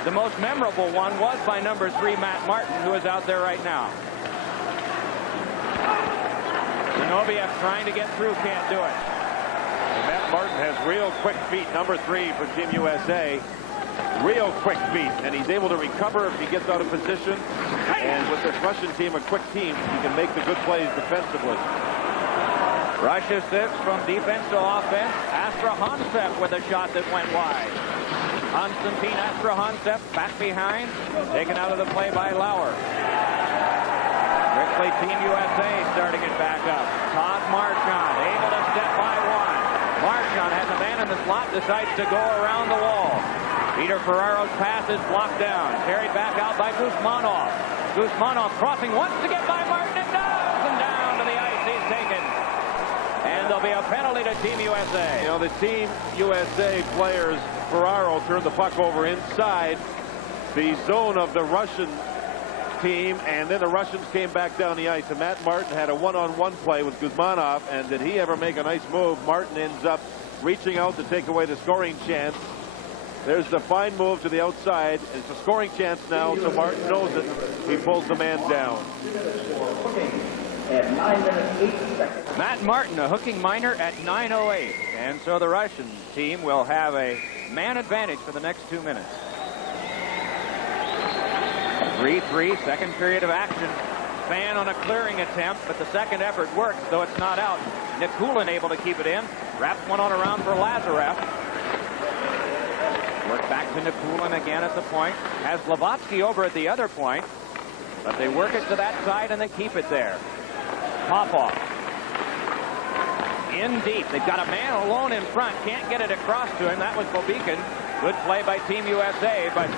The most memorable one was by number 3, Matt Martin, who is out there right now. Zinoviev trying to get through, can't do it. Matt Martin has real quick feet, number 3 for Team USA. Real quick feet, and he's able to recover if he gets out of position. And with this Russian team, a quick team, he can make the good plays defensively. Russia shifts from defense to offense. Astrahansev with a shot that went wide. Konstantin Astrahansev back behind, taken out of the play by Lauer. Quickly, Team USA starting it back up. Todd Marchand able to step by one. Marchand has a man in the slot, decides to go around the wall. Peter Ferraro's pass is blocked down. Carried back out by Guzmanov. Guzmanov crossing, wants to get by Martin, and does, and down to the ice he's taken. And there'll be a penalty to Team USA. You know, the Team USA players, Ferraro turned the puck over inside. the zone of the Russian team, and then the Russians came back down the ice, and Matt Martin had a one-on-one play with Guzmanov, and did he ever make a nice move? Martin ends up reaching out to take away the scoring chance. There's the fine move to the outside. It's a scoring chance now, so Martin knows it. He pulls the man down. Matt Martin, a hooking minor at 9:08, and so the Russian team will have a man advantage for the next 2 minutes. 3-3, second period of action. Fan on a clearing attempt, but the second effort works, though it's not out. Nikulin able to keep it in. Wraps one on around for Lazarev. Work back to Nikulin again at the point. Has Lavotsky over at the other point, but they work it to that side and they keep it there. Popov. In deep. They've got a man alone in front. Can't get it across to him. That was Bobikin. Good play by Team USA, but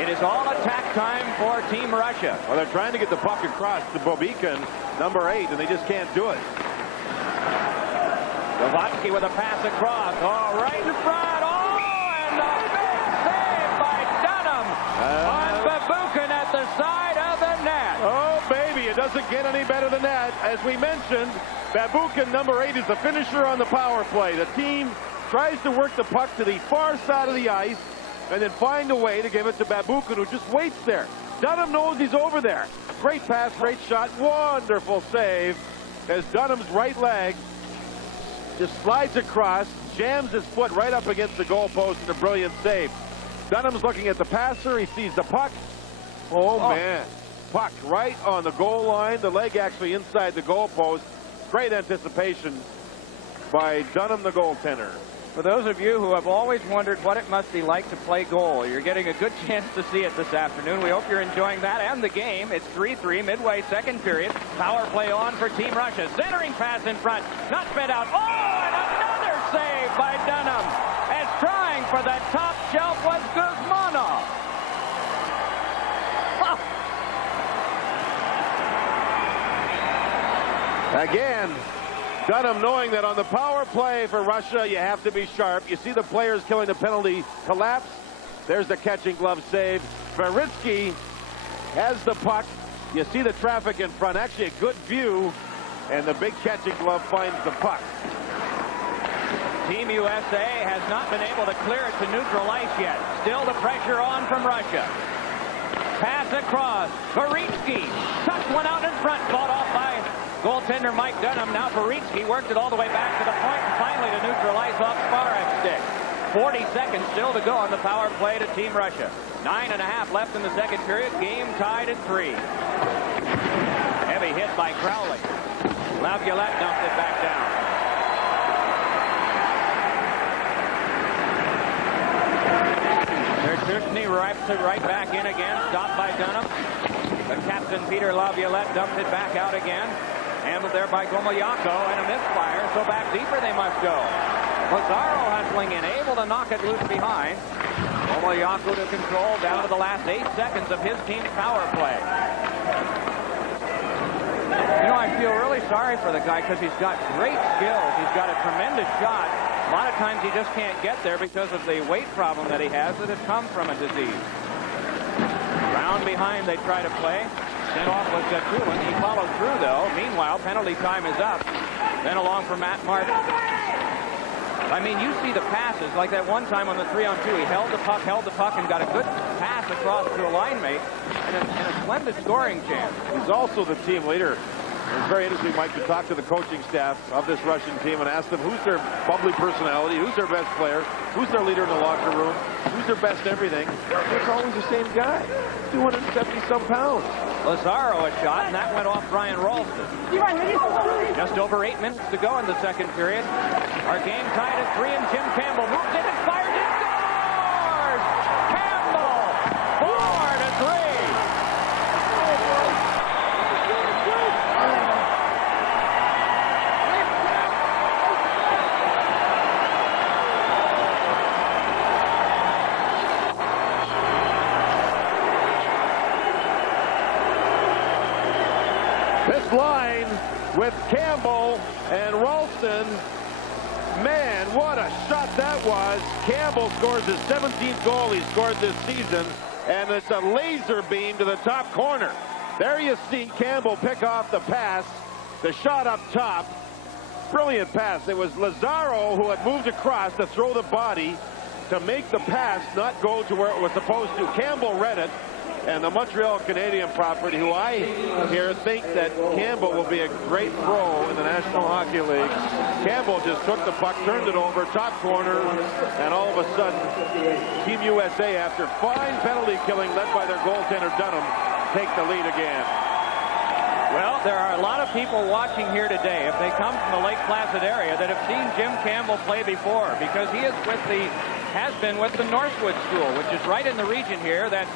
it is all attack time for Team Russia. Well, they're trying to get the puck across to Bobikin, number 8, and they just can't do it. Lavotsky with a pass across. Oh, right in front. Oh, and a big save by Dunham on Babukin at the side of the net. Oh, baby, it doesn't get any better than that. As we mentioned, Babukin, number 8, is the finisher on the power play. The team tries to work the puck to the far side of the ice and then find a way to give it to Babukin, who just waits there. Dunham knows he's over there. Great pass, great shot, wonderful save as Dunham's right leg just slides across, jams his foot right up against the goalpost, and a brilliant save. Dunham's looking at the passer. He sees the puck. Oh, man. Puck right on the goal line. The leg actually inside the goalpost. Great anticipation by Dunham, the goaltender. For those of you who have always wondered what it must be like to play goal, you're getting a good chance to see it this afternoon. We hope you're enjoying that and the game. It's 3-3, midway second period. Power play on for Team Russia. Centering pass in front. Not sped out. Oh, and another save by Dunham. As trying for the top shelf was Guzmanov. Again, Dunham knowing that on the power play for Russia, you have to be sharp. You see the players killing the penalty collapse. There's the catching glove save. Veritsky has the puck. You see the traffic in front. Actually, a good view. And the big catching glove finds the puck. Team USA has not been able to clear it to neutral ice yet. Still the pressure on from Russia. Pass across. Veritsky tucks one out in front. Fought off by goaltender Mike Dunham. Now Veritsky worked it all the way back to the point and finally to neutral ice off Sparak's stick. 40 seconds still to go on the power play to Team Russia. 9.5 left in the second period. Game tied at 3. Heavy hit by Crowley. Laviolette dumped it back down. Tertushny wraps it right back in again. Stopped by Dunham. The captain, Peter Laviolette, dumped it back out again. Handled there by Gomolyako, and a misfire, so back deeper they must go. Lazaro hustling in, able to knock it loose behind. Gomolyako to control down to the last 8 seconds of his team's power play. You know, I feel really sorry for the guy because he's got great skills. He's got a tremendous shot. A lot of times he just can't get there because of the weight problem that he has that has come from a disease. Round behind they try to play. Sent off was Gatulin. He followed through, though. Meanwhile, penalty time is up. Then along for Matt Martin. I mean, you see the passes. Like that one time on the 3-on-2. He held the puck, and got a good pass across to a line mate. And a splendid scoring chance. He's also the team leader. It was very interesting, Mike, to talk to the coaching staff of this Russian team and ask them who's their bubbly personality, who's their best player, who's their leader in the locker room, who's their best everything. It's always the same guy, 270-some pounds. Lazaro a shot, and that went off Brian Ralston. Just over 8 minutes to go in the second period. Our game tied at 3, and Jim Campbell moves in and fires and scores! Campbell, 4-3. This line with Campbell and Ralston. Man, what a shot that was. Campbell scores his 17th goal he scored this season. and it's a laser beam to the top corner. There you see Campbell pick off the pass, the shot up top. Brilliant pass. It was Lazaro who had moved across to throw the body to make the pass not go to where it was supposed to. Campbell read it, and the Montreal Canadian property, who I here think that Campbell will be a great pro in the National Hockey League. Campbell just took the puck, turned it over, top corner, and all of a sudden, Team USA, after fine penalty killing led by their goaltender Dunham, take the lead again. Well, there are a lot of people watching here today, if they come from the Lake Placid area, that have seen Jim Campbell play before, because he is has been with the Northwood School, which is right in the region here that,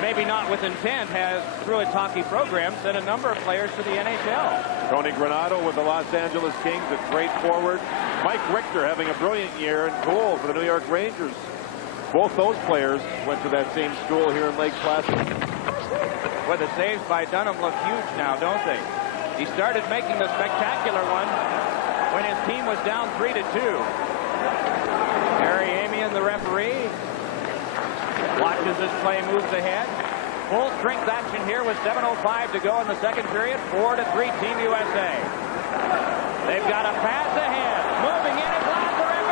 maybe not with intent, has, through its hockey program, sent a number of players to the NHL. Tony Granato with the Los Angeles Kings, a great forward. Mike Richter having a brilliant year in goal for the New York Rangers. Both those players went to that same school here in Lake Placid. Well, the saves by Dunham look huge now, don't they? He started making the spectacular one when his team was down 3-2. Harry Amian, the referee, watches this play, moves ahead. Full strength action here with 7:05 to go in the second period. 4-3 Team USA. They've got a pass ahead. Moving in is Lazarev.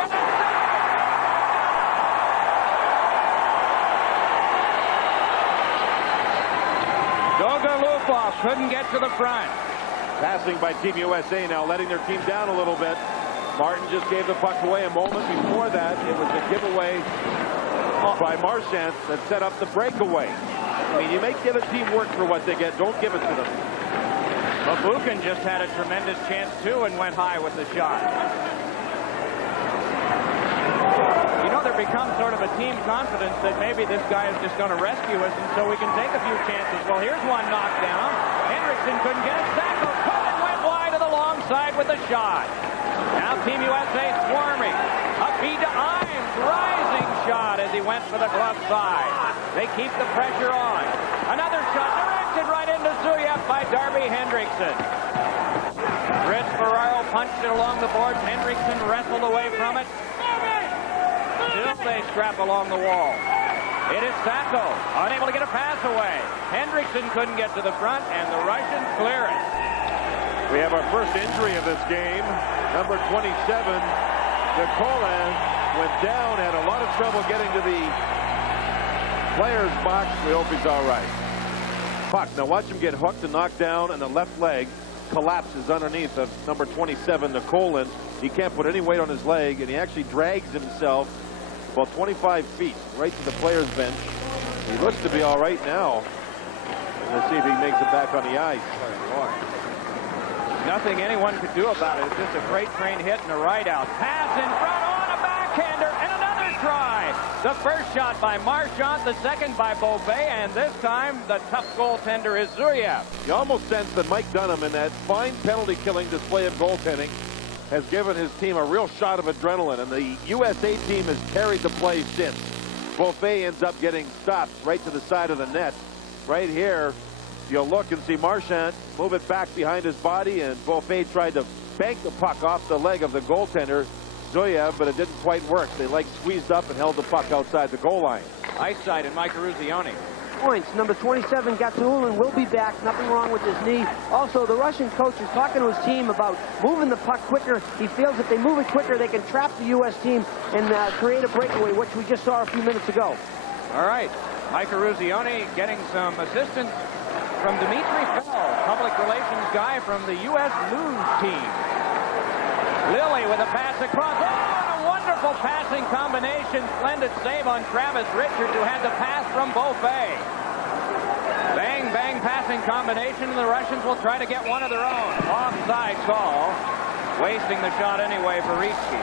Dolgorukov couldn't get to the front. Passing by Team USA now, letting their team down a little bit. Martin just gave the puck away. A moment before that, it was a giveaway by Marchand that set up the breakaway. I mean, you may give a team work for what they get. Don't give it to them. Babukin just had a tremendous chance, too, and went high with the shot. You know, there becomes sort of a team confidence that maybe this guy is just going to rescue us, and so we can take a few chances. Well, here's one knocked down. Hendrickson couldn't get it. Sacco caught and went wide to the long side with a shot. Now Team USA swarming. A feed to Imes. Rising shot as he went for the glove side. They keep the pressure on. Another shot directed right into Zuyev by Darby Hendrickson. Chris Ferraro punched it along the boards. Hendrickson wrestled away from it. Still they scrap along the wall. It is Sacco, unable to get a pass away. Hendrickson couldn't get to the front, and the Russians clear it. We have our first injury of this game. Number 27, Nicola, went down, had a lot of trouble getting to the player's box. We hope he's all right. Puck, now watch him get hooked and knocked down, and the left leg collapses underneath of number 27, Nicola. He can't put any weight on his leg, and he actually drags himself about 25 feet right to the player's bench. He looks to be all right now. We'll see if he makes it back on the ice. Nothing anyone could do about it. It's just a freight train hit and a right out. Pass in front on a backhander and another try. The first shot by Marchand, the second by Beauvais, and this time the tough goaltender is Zuyev. You almost sense that Mike Dunham, in that fine penalty-killing display of goaltending, has given his team a real shot of adrenaline, and the USA team has carried the play since. Beauvais ends up getting stopped right to the side of the net. Right here, you'll look and see Marchand move it back behind his body, and Beauvais tried to bank the puck off the leg of the goaltender, Zuyev, but it didn't quite work. They squeezed up and held the puck outside the goal line. Ice side and Mike Ruzioni. Points. Number 27, Gatulin, will be back. Nothing wrong with his knee. Also, the Russian coach is talking to his team about moving the puck quicker. He feels if they move it quicker, they can trap the U.S. team and create a breakaway, which we just saw a few minutes ago. All right. Mike Ruzioni getting some assistance from Dimitri Fell, public relations guy from the U.S. News team. Lilly with a pass across. Oh, and a wonderful passing combination. Splendid save on Travis Richards, who had the pass from Beauvais. Bang, bang passing combination, and the Russians will try to get one of their own. Offside call. Wasting the shot anyway for Ricci.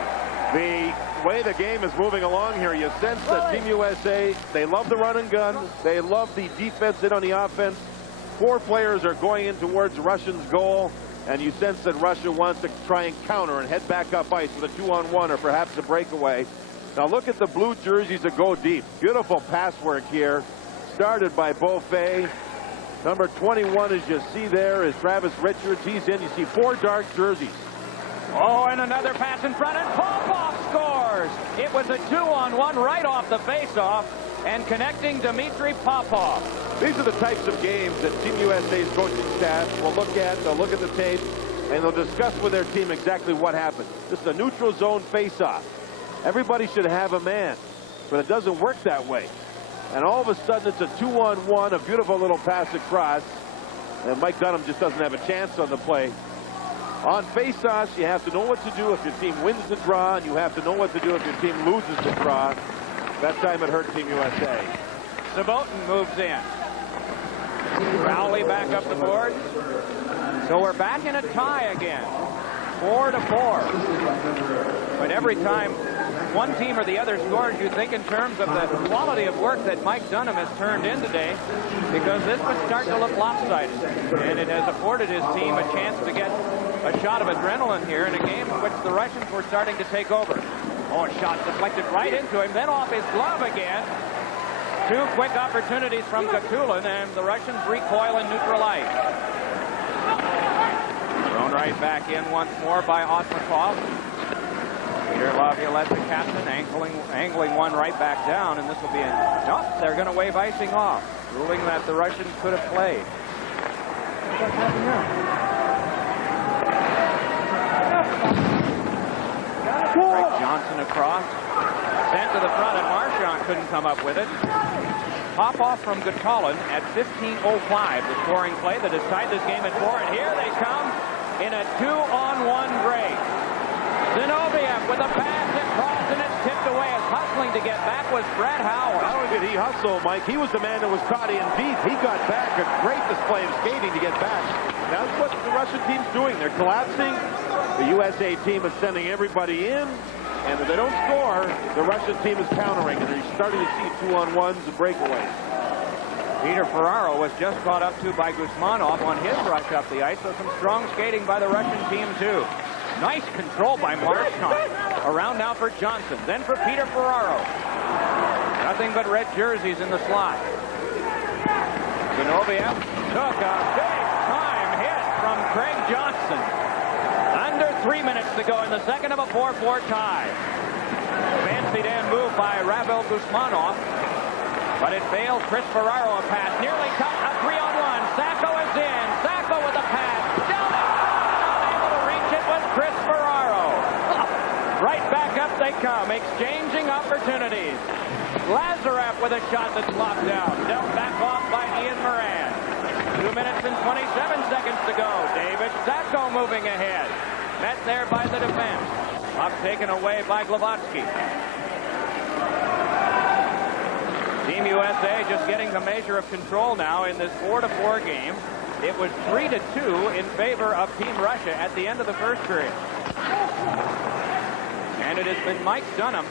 The way the game is moving along here, you sense that Team USA, they love the run and gun. They love the defense in on the offense. 4 players are going in towards Russians' goal, and you sense that Russia wants to try and counter and head back up ice with a 2-on-1 or perhaps a breakaway. Now look at the blue jerseys that go deep. Beautiful pass work here, started by Beauvais. Number 21, as you see there, is Travis Richards. He's in. You see 4 dark jerseys. Oh, and another pass in front, and Popov scores. It was a 2-on-1 right off the face-off. and connecting Dmitry Popov. These are the types of games that Team USA's coaching staff will look at. They'll look at the tape, and they'll discuss with their team exactly what happened. This is a neutral zone face-off. Everybody should have a man, but it doesn't work that way. And all of a sudden, it's a 2-on-1, a beautiful little pass across, and Mike Dunham just doesn't have a chance on the play. On face-offs, you have to know what to do if your team wins the draw, and you have to know what to do if your team loses the draw. That time it hurt Team USA. Sabotin moves in. Rowley back up the board. So we're back in a tie again. 4-4. But every time one team or the other scores, you think in terms of the quality of work that Mike Dunham has turned in today, because this was starting to look lopsided. And it has afforded his team a chance to get a shot of adrenaline here in a game in which the Russians were starting to take over. Oh, a shot deflected right into him, then off his glove again. Two quick opportunities from Katulin, and the Russians recoil and neutralize. Thrown right back in once more by Osmakov. Peter Laviolette, the captain, angling one right back down, and this will be a... Nope, they're going to wave icing off, ruling that the Russians could have played. Greg Johnson across. Sent to the front, and Marchand couldn't come up with it. Pop-off from Gutalin at 15:05, the scoring play that has tied this game at 4. And here they come in a 2-on-1 break. Zinoviev with a pass across, and it's tipped away. As hustling to get back was Brett Howard. Not only did he hustle, Mike, he was the man that was caught in deep. He got back. A great display of skating to get back. That's what the Russian team's doing. They're collapsing. The USA team is sending everybody in. And if they don't score, the Russian team is countering. And they're starting to see 2-on-1s and breakaways. Peter Ferraro was just caught up to by Guzmanov on his rush up the ice. So some strong skating by the Russian team, too. Nice control by Marchand. Around now for Johnson. Then for Peter Ferraro. Nothing but red jerseys in the slot. Zinoviev took a big-time hit from Craig Johnson. Under 3 minutes to go in the second of a 4-4 tie. Fancy Dan move by Ravel Guzmanov. But it fails. Chris Ferraro a pass. Nearly cut. A 3-on-1. Sacco is in. Sacco with a pass. Down the not able to reach it was Chris Ferraro. Right back up they come. Exchanging opportunities. Lazarev with a shot that's locked down. Dealt back off by Ian Moran. 2 minutes and 27 seconds to go. David Sacco moving ahead. Met there by the defense. Puck taken away by Glavatsky. Team USA just getting the measure of control now in this 4-4 game. It was 3-2 in favor of Team Russia at the end of the first period. And it has been Mike Dunham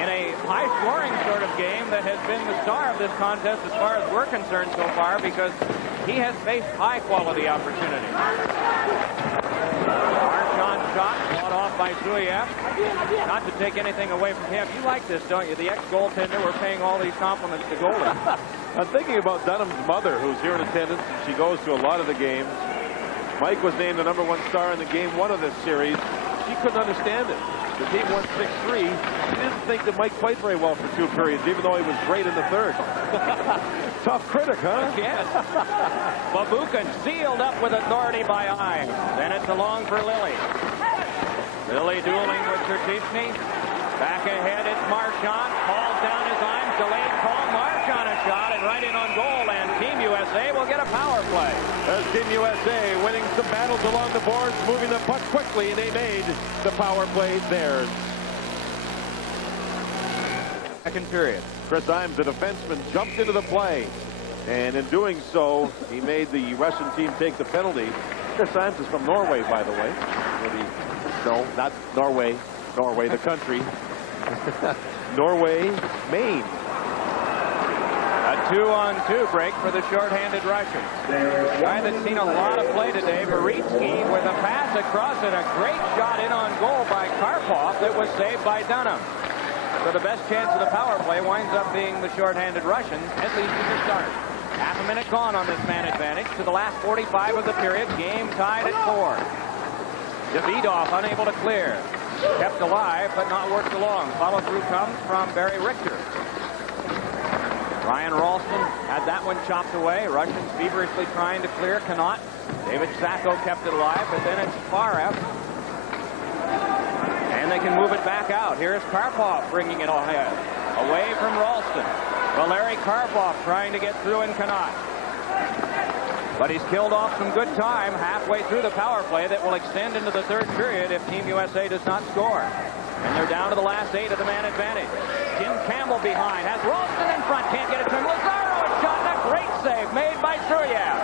in a high-scoring sort of game that has been the star of this contest as far as we're concerned so far, because he has faced high-quality opportunities. Marchand shot, fought off by Zuyev. Not to take anything away from him. You like this, don't you? The ex-goaltender, we're paying all these compliments to goalies. I'm thinking about Dunham's mother, who's here in attendance, and she goes to a lot of the games. Mike was named the #1 star in the game 1 of this series. She couldn't understand it. The team won 6-3. She didn't think that Mike played very well for 2 periods, even though he was great in the third. Tough critic, huh? Yes. Babukin sealed up with authority by Ives. Then it's along for Lilly. Lilly dueling with Chertisny. Back ahead, it's Marchand. Calls down his arms. Delayed call. Marchand a shot and right in on goal. And Team USA will get a power play. As Team USA winning some battles along the boards, moving the puck quickly, and they made the power play theirs. Second period. Chris Imes, the defenseman, jumped into the play. And in doing so, he made the Russian team take the penalty. Chris Imes is from Norway, by the way. No, not Norway. Norway, the country. Norway, Maine. A 2-on-2 break for the shorthanded Russians. A guy that's seen a lot of play today, Beritsky, with a pass across and a great shot in on goal by Karpov that was saved by Dunham. So the best chance of the power play winds up being the shorthanded Russians, at least at the start. Half a minute gone on this man advantage to the last 45 of the period. Game tied at 4. Davidov unable to clear. Kept alive, but not worked along. Follow through comes from Barry Richter. Ryan Ralston had that one chopped away. Russians feverishly trying to clear, cannot. David Sacco kept it alive, but then it's Farev. And they can move it back out. Here's Karpov bringing it ahead. Away from Ralston. Valery Karpov trying to get through and cannot. But he's killed off some good time halfway through the power play that will extend into the third period if Team USA does not score. And they're down to the last 8 of the man advantage. Jim Campbell behind, has Ralston in front, can't get it to him. Lazaro has shot, and a great save made by Truyev.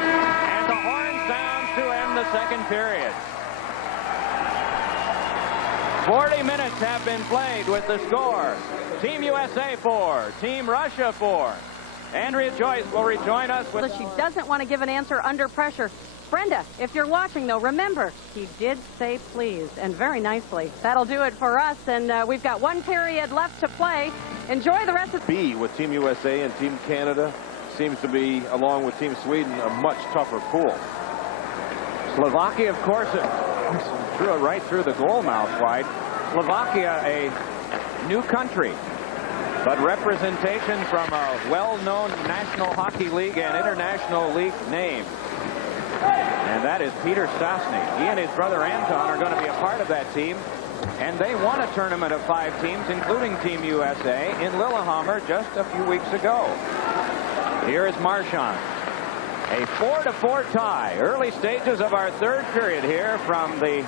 And the horn sounds to end the second period. 40 minutes have been played with the score. Team USA 4, Team Russia 4. Andrea Joyce will rejoin us with... She doesn't want to give an answer under pressure. Brenda, if you're watching, though, remember, he did say please, and very nicely. That'll do it for us, and we've got 1 period left to play. Enjoy the rest of... B with Team USA and Team Canada seems to be, along with Team Sweden, a much tougher pool. Slovakia, of course, threw it right through the goal mouth wide. Slovakia, a new country, but representation from a well-known National Hockey League and International League name. And that is Peter Stastny. He and his brother Anton are going to be a part of that team. And they won a tournament of 5 teams, including Team USA, in Lillehammer just a few weeks ago. Here is Marchand. A 4-4 tie. Early stages of our third period here from the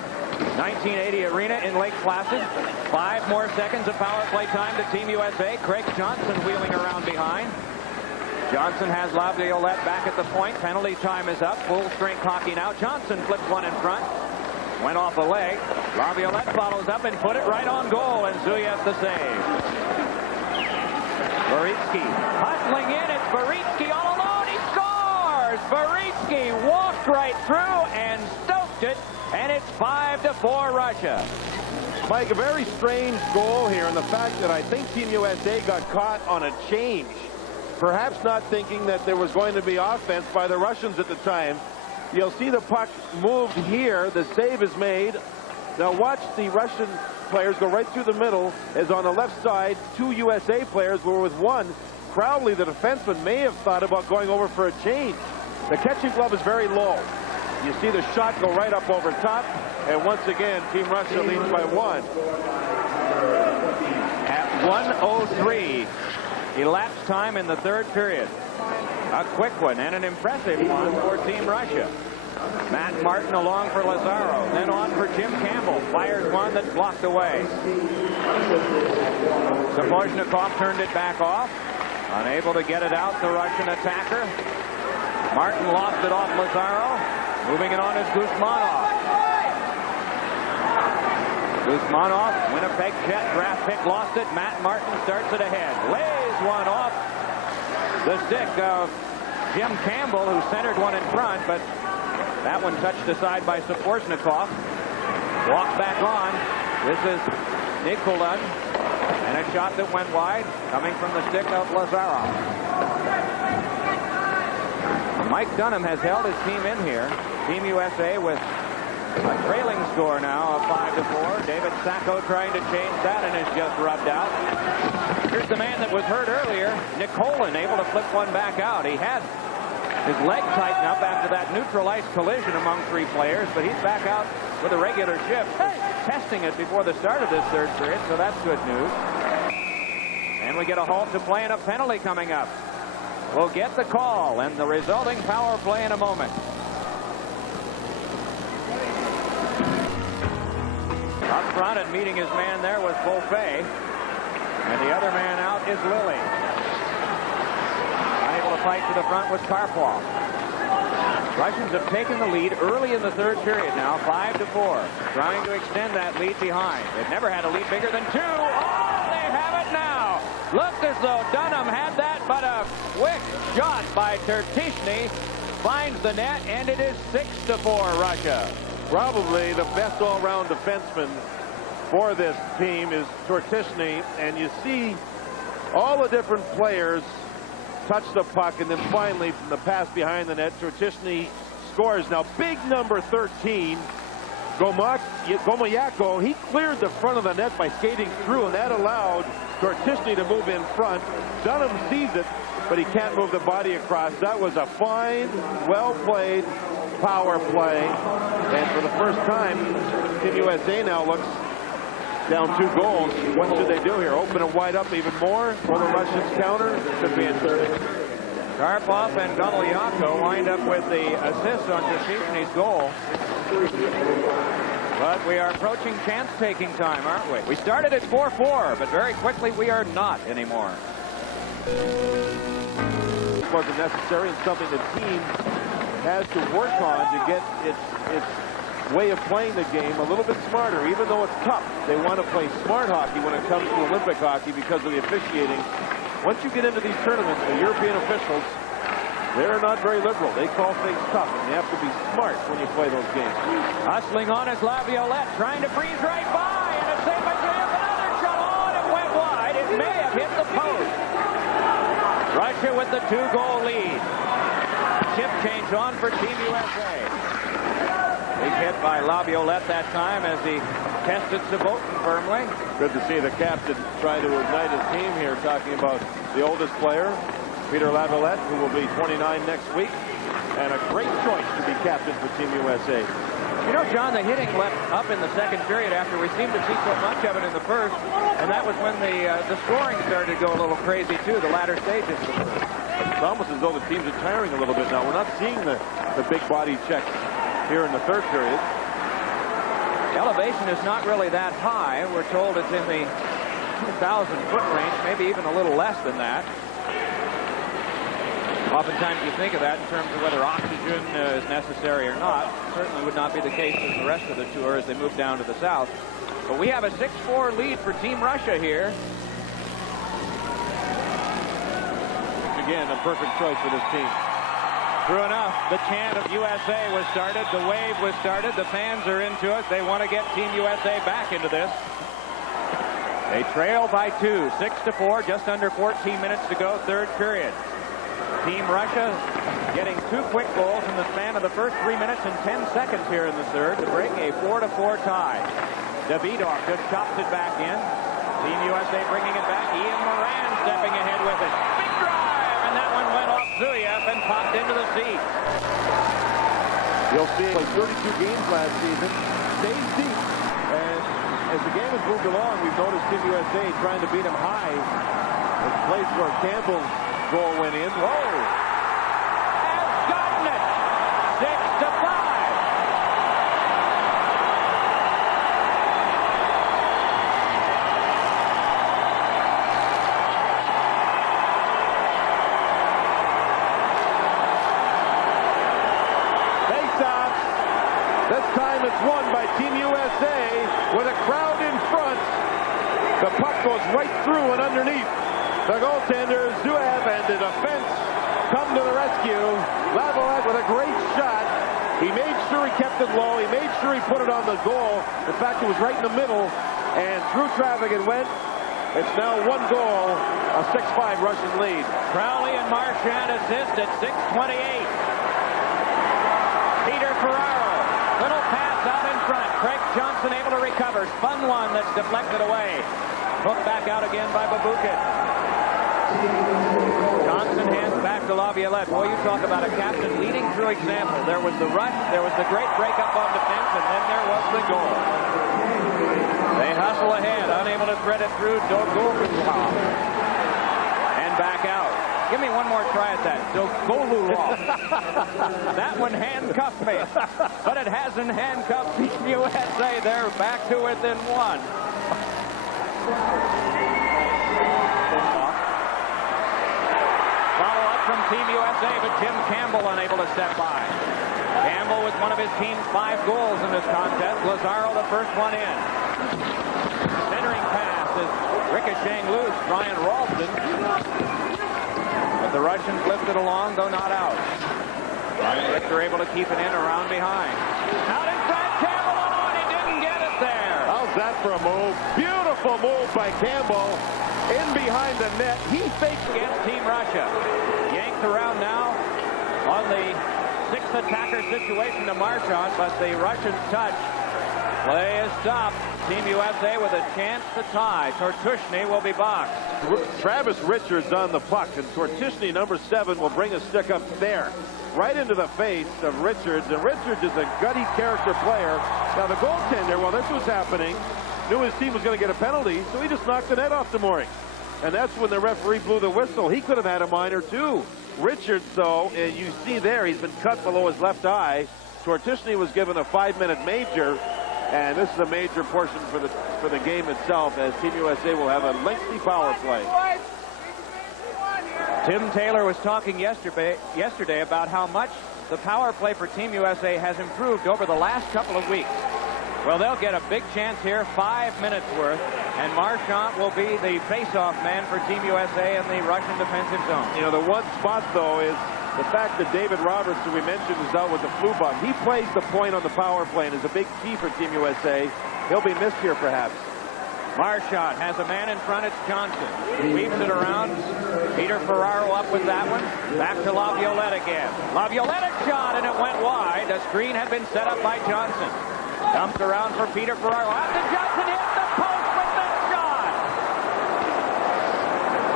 1980 arena in Lake Placid. 5 more seconds of power play time to Team USA. Craig Johnson wheeling around behind. Johnson has Laviolette back at the point. Penalty time is up. Full strength hockey now. Johnson flipped one in front. Went off a leg. Laviolette follows up and put it right on goal, and Zuyev the save. Baritsky hustling in. It's Baritsky all alone. He scores! Baritsky walked right through and stoked it, and it's 5-4 Russia. Mike, a very strange goal here, and the fact that I think Team USA got caught on a change. Perhaps not thinking that there was going to be offense by the Russians at the time. You'll see the puck moved here. The save is made. Now watch the Russian players go right through the middle, as on the left side, 2 USA players were with 1. Crowley, the defenseman, may have thought about going over for a change. The catching glove is very low. You see the shot go right up over top, and once again, Team Russia leads by 1. At 1:03. Elapsed time in the third period. A quick one and an impressive one for Team Russia. Matt Martin along for Lazaro. Then on for Jim Campbell. Fires one that's blocked away. Sapochnikov turned it back off. Unable to get it out, the Russian attacker. Martin lost it off Lazaro. Moving it on is Guzmanov. Guzmanov, Winnipeg Jet draft pick, lost it. Matt Martin starts it ahead. Lays one off the stick of Jim Campbell, who centered one in front, but that one touched aside by Sapochnikov. Walks back on. This is Nikolin, and a shot that went wide, coming from the stick of Lazaro. Mike Dunham has held his team in here. Team USA with a trailing score now of 5-4. David Sacco trying to change that and is just rubbed out. Here's the man that was hurt earlier, Nikolin, able to flip one back out. He had his leg tighten up after that neutral ice collision among 3 players, but he's back out with a regular shift. Testing it before the start of this third period, so that's good news. And we get a halt to play and a penalty coming up. We'll get the call and the resulting power play in a moment. Up front and meeting his man there was Beaufait. And the other man out is Lilly. Unable to fight to the front was Karpov. Russians have taken the lead early in the third period now, 5-4. Trying to extend that lead behind. They've never had a lead bigger than 2. Oh, they have it now. Looked as though Dunham had that, but a quick shot by Tertishny finds the net, and it is 6-4 Russia. Probably the best all-round defenseman for this team is Tertishny, and you see all the different players touch the puck, and then finally from the pass behind the net, Tertishny scores. Now big number 13, Gomak Gomayako, he cleared the front of the net by skating through, and that allowed Kortisny to move in front. Dunham sees it, but he can't move the body across. That was a fine, well-played power play. And for the first time, Team USA now looks down 2 goals. What should they do here? Open it wide up even more? Will the Russians counter? Could be interesting. Karpov and Gomayako wind up with the assist on Duchesne's goal. But we are approaching chance-taking time, aren't we? We started at 4-4, but very quickly we are not anymore. It wasn't necessary, and something the team has to work on to get its way of playing the game a little bit smarter. Even though it's tough, they want to play smart hockey when it comes to Olympic hockey because of the officiating. Once you get into these tournaments, the European officials, they're not very liberal. They call things tough, and you have to be smart when you play those games. Hustling on is Laviolette, trying to breeze right by, and a save by Chelyabinsk. Another shot on, it went wide. It may have hit the post. Russia with the 2-goal lead. Chip change on for Team USA. Big hit by Laviolette that time as he tested Sabotin firmly. Good to see the captain try to ignite his team here, talking about the oldest player, Peter Laviolette, who will be 29 next week, and a great choice to be captain for Team USA. You know, John, the hitting left up in the second period after we seemed to see so much of it in the first, and that was when the scoring started to go a little crazy, too, the latter stages of the first. It's almost as though the teams are tiring a little bit now. We're not seeing the big body check here in the third period. The elevation is not really that high. We're told it's in the 2,000-foot range, maybe even a little less than that. Oftentimes you think of that in terms of whether oxygen is necessary or not. Certainly would not be the case with the rest of the tour as they move down to the south. But we have a 6-4 lead for Team Russia here. Again, a perfect choice for this team. True enough, the chant of USA was started. The wave was started. The fans are into it. They want to get Team USA back into this. They trail by 2, 6-4, just under 14 minutes to go, third period. Team Russia getting 2 quick goals in the span of the first 3 minutes and 10 seconds here in the third to break a 4-4 tie. Davidov just chops it back in. Team USA bringing it back. Ian Moran stepping ahead with it. Big drive, and that one went off Zuyev and popped into the seat. You'll see like 32 games last season. Stays deep. And as the game has moved along, we've noticed Team USA trying to beat him high. There's a place where Campbell's goal went in. Whoa! Has gotten it! 6-5. Face-off. This time it's won by Team USA with a crowd in front. The puck goes right through and underneath. The goaltender, Zuyev, and the defense come to the rescue. Laviolette with a great shot. He made sure he kept it low. He made sure he put it on the goal. In fact, it was right in the middle, and through traffic it went. It's now 1 goal, a 6-5 Russian lead. Crowley and Marchand assist at 6:28. Peter Ferraro, little pass out in front. Craig Johnson able to recover. Spun one that's deflected away. Hooked back out again by Babukin. Johnson hands back to Laviolette. Boy, you talk about a captain leading through example. There was the rush, there was the great breakup on defense, and then there was the goal. They hustle ahead, unable to thread it through Dogolulov. And back out. Give me one more try at that. Dogolulov. That one handcuffed me. But it hasn't handcuffed Team USA. They're back to within 1. From Team USA, but Jim Campbell unable to step by. Campbell with one of his team's 5 goals in this contest. Lazaro the first one in. Centering pass is ricocheting loose. Brian Ralston. But the Russians lifted along, though not out. Brian Richter able to keep it in around behind. Out in front, Campbell on. He didn't get it there. How's that for a move? Beautiful move by Campbell. In behind the net. He fakes against Team Russia. Yanked around now on the 6th attacker situation to march on, but the Russians touch Play is stopped. Team USA with a chance to tie. Tortushny will be boxed. Travis Richards on the puck, and Tortushny, number 7, will bring a stick up there, right into the face of Richards. And Richards is a gutty character player. Now the goaltender, while this was happening, knew his team was going to get a penalty, so he just knocked the net off the mooring. And that's when the referee blew the whistle. He could have had a minor too. Richards, though, you see there, he's been cut below his left eye. Tortushny was given a 5-minute major, and this is a major portion for the game itself, as Team USA will have a lengthy power play. Tim Taylor was talking yesterday about how much the power play for Team USA has improved over the last couple of weeks. Well, they'll get a big chance here, 5 minutes worth, and Marchand will be the face-off man for Team USA in the Russian defensive zone. You know, the one spot, though, is the fact that David Roberts, who we mentioned, is out with the flu bug. He plays the point on the power play and is a big key for Team USA. He'll be missed here, perhaps. Marchand has a man in front. It's Johnson. Weaves it around. Peter Ferraro up with that one. Back to Laviolette again. Laviolette shot, and it went wide. The screen had been set up by Johnson. Dumped around for Peter Ferraro. Out to Johnson, hit the post with that shot.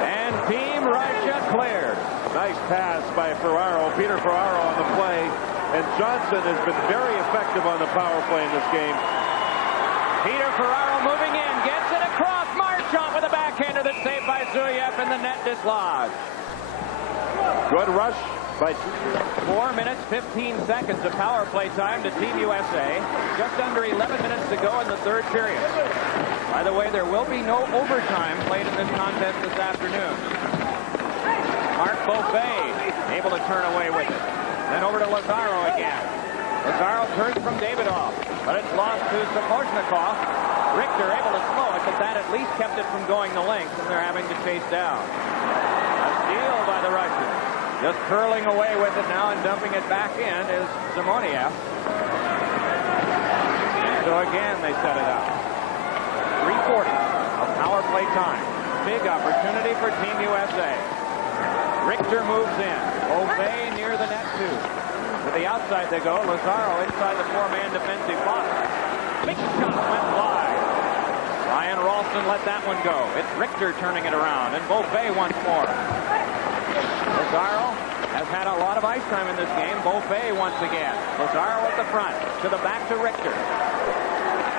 And Team Russia cleared. Nice pass by Ferraro. Peter Ferraro on the play. And Johnson has been very effective on the power play in this game. Peter Ferraro moving in. Gets it across. Marchand with a backhander that's saved by Zuyev, and the net dislodged. Good rush by 4 minutes, 15 seconds of power play time to Team USA. Just under 11 minutes to go in the third period. By the way, there will be no overtime played in this contest this afternoon. Mark Beauvais able to turn away with it. Then over to Lazaro again. Lazaro turns from Davidoff, but it's lost to Sapochnikov. Richter able to slow it, but that at least kept it from going the length, and they're having to chase down. A steal by the Russians. Just curling away with it now and dumping it back in is Zimoniev. So again, they set it up. 3:40 of power play time. Big opportunity for Team USA. Richter moves in. Beauvais near the net, too. To the outside they go. Lazaro inside the 4-man defensive box. Big shot went wide. Ryan Ralston let that one go. It's Richter turning it around, and Beauvais once more. Lazaro has had a lot of ice time in this game. Beauvais once again. Lazaro at the front. To the back to Richter.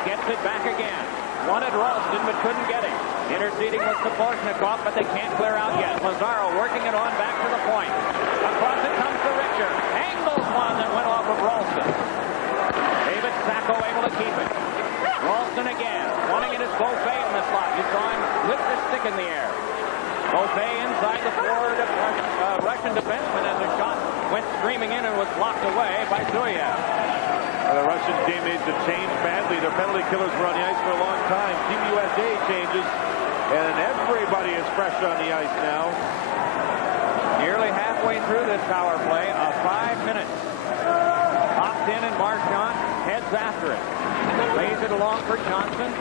Gets it back again. Wanted Ralston, but couldn't get it. Interceding with Sapochnikov, but they can't clear out yet. Lazaro working it on back to the point. Across it comes to Richter. Angles one that went off of Ralston. David Sacco able to keep it. Ralston again. Wanting it is Beauvais in the slot. You saw him lift the stick in the air. Beauvais inside the forward Russian defenseman as the shot went screaming in and was blocked away by Zuyev. The Russian team needs to change badly. Their penalty killers were on the ice for a long time. Team USA changes, and everybody is fresh on the ice now. Nearly halfway through this power play, 5 minutes. Popped in, and Marchand heads after it. Lays it along for Johnson.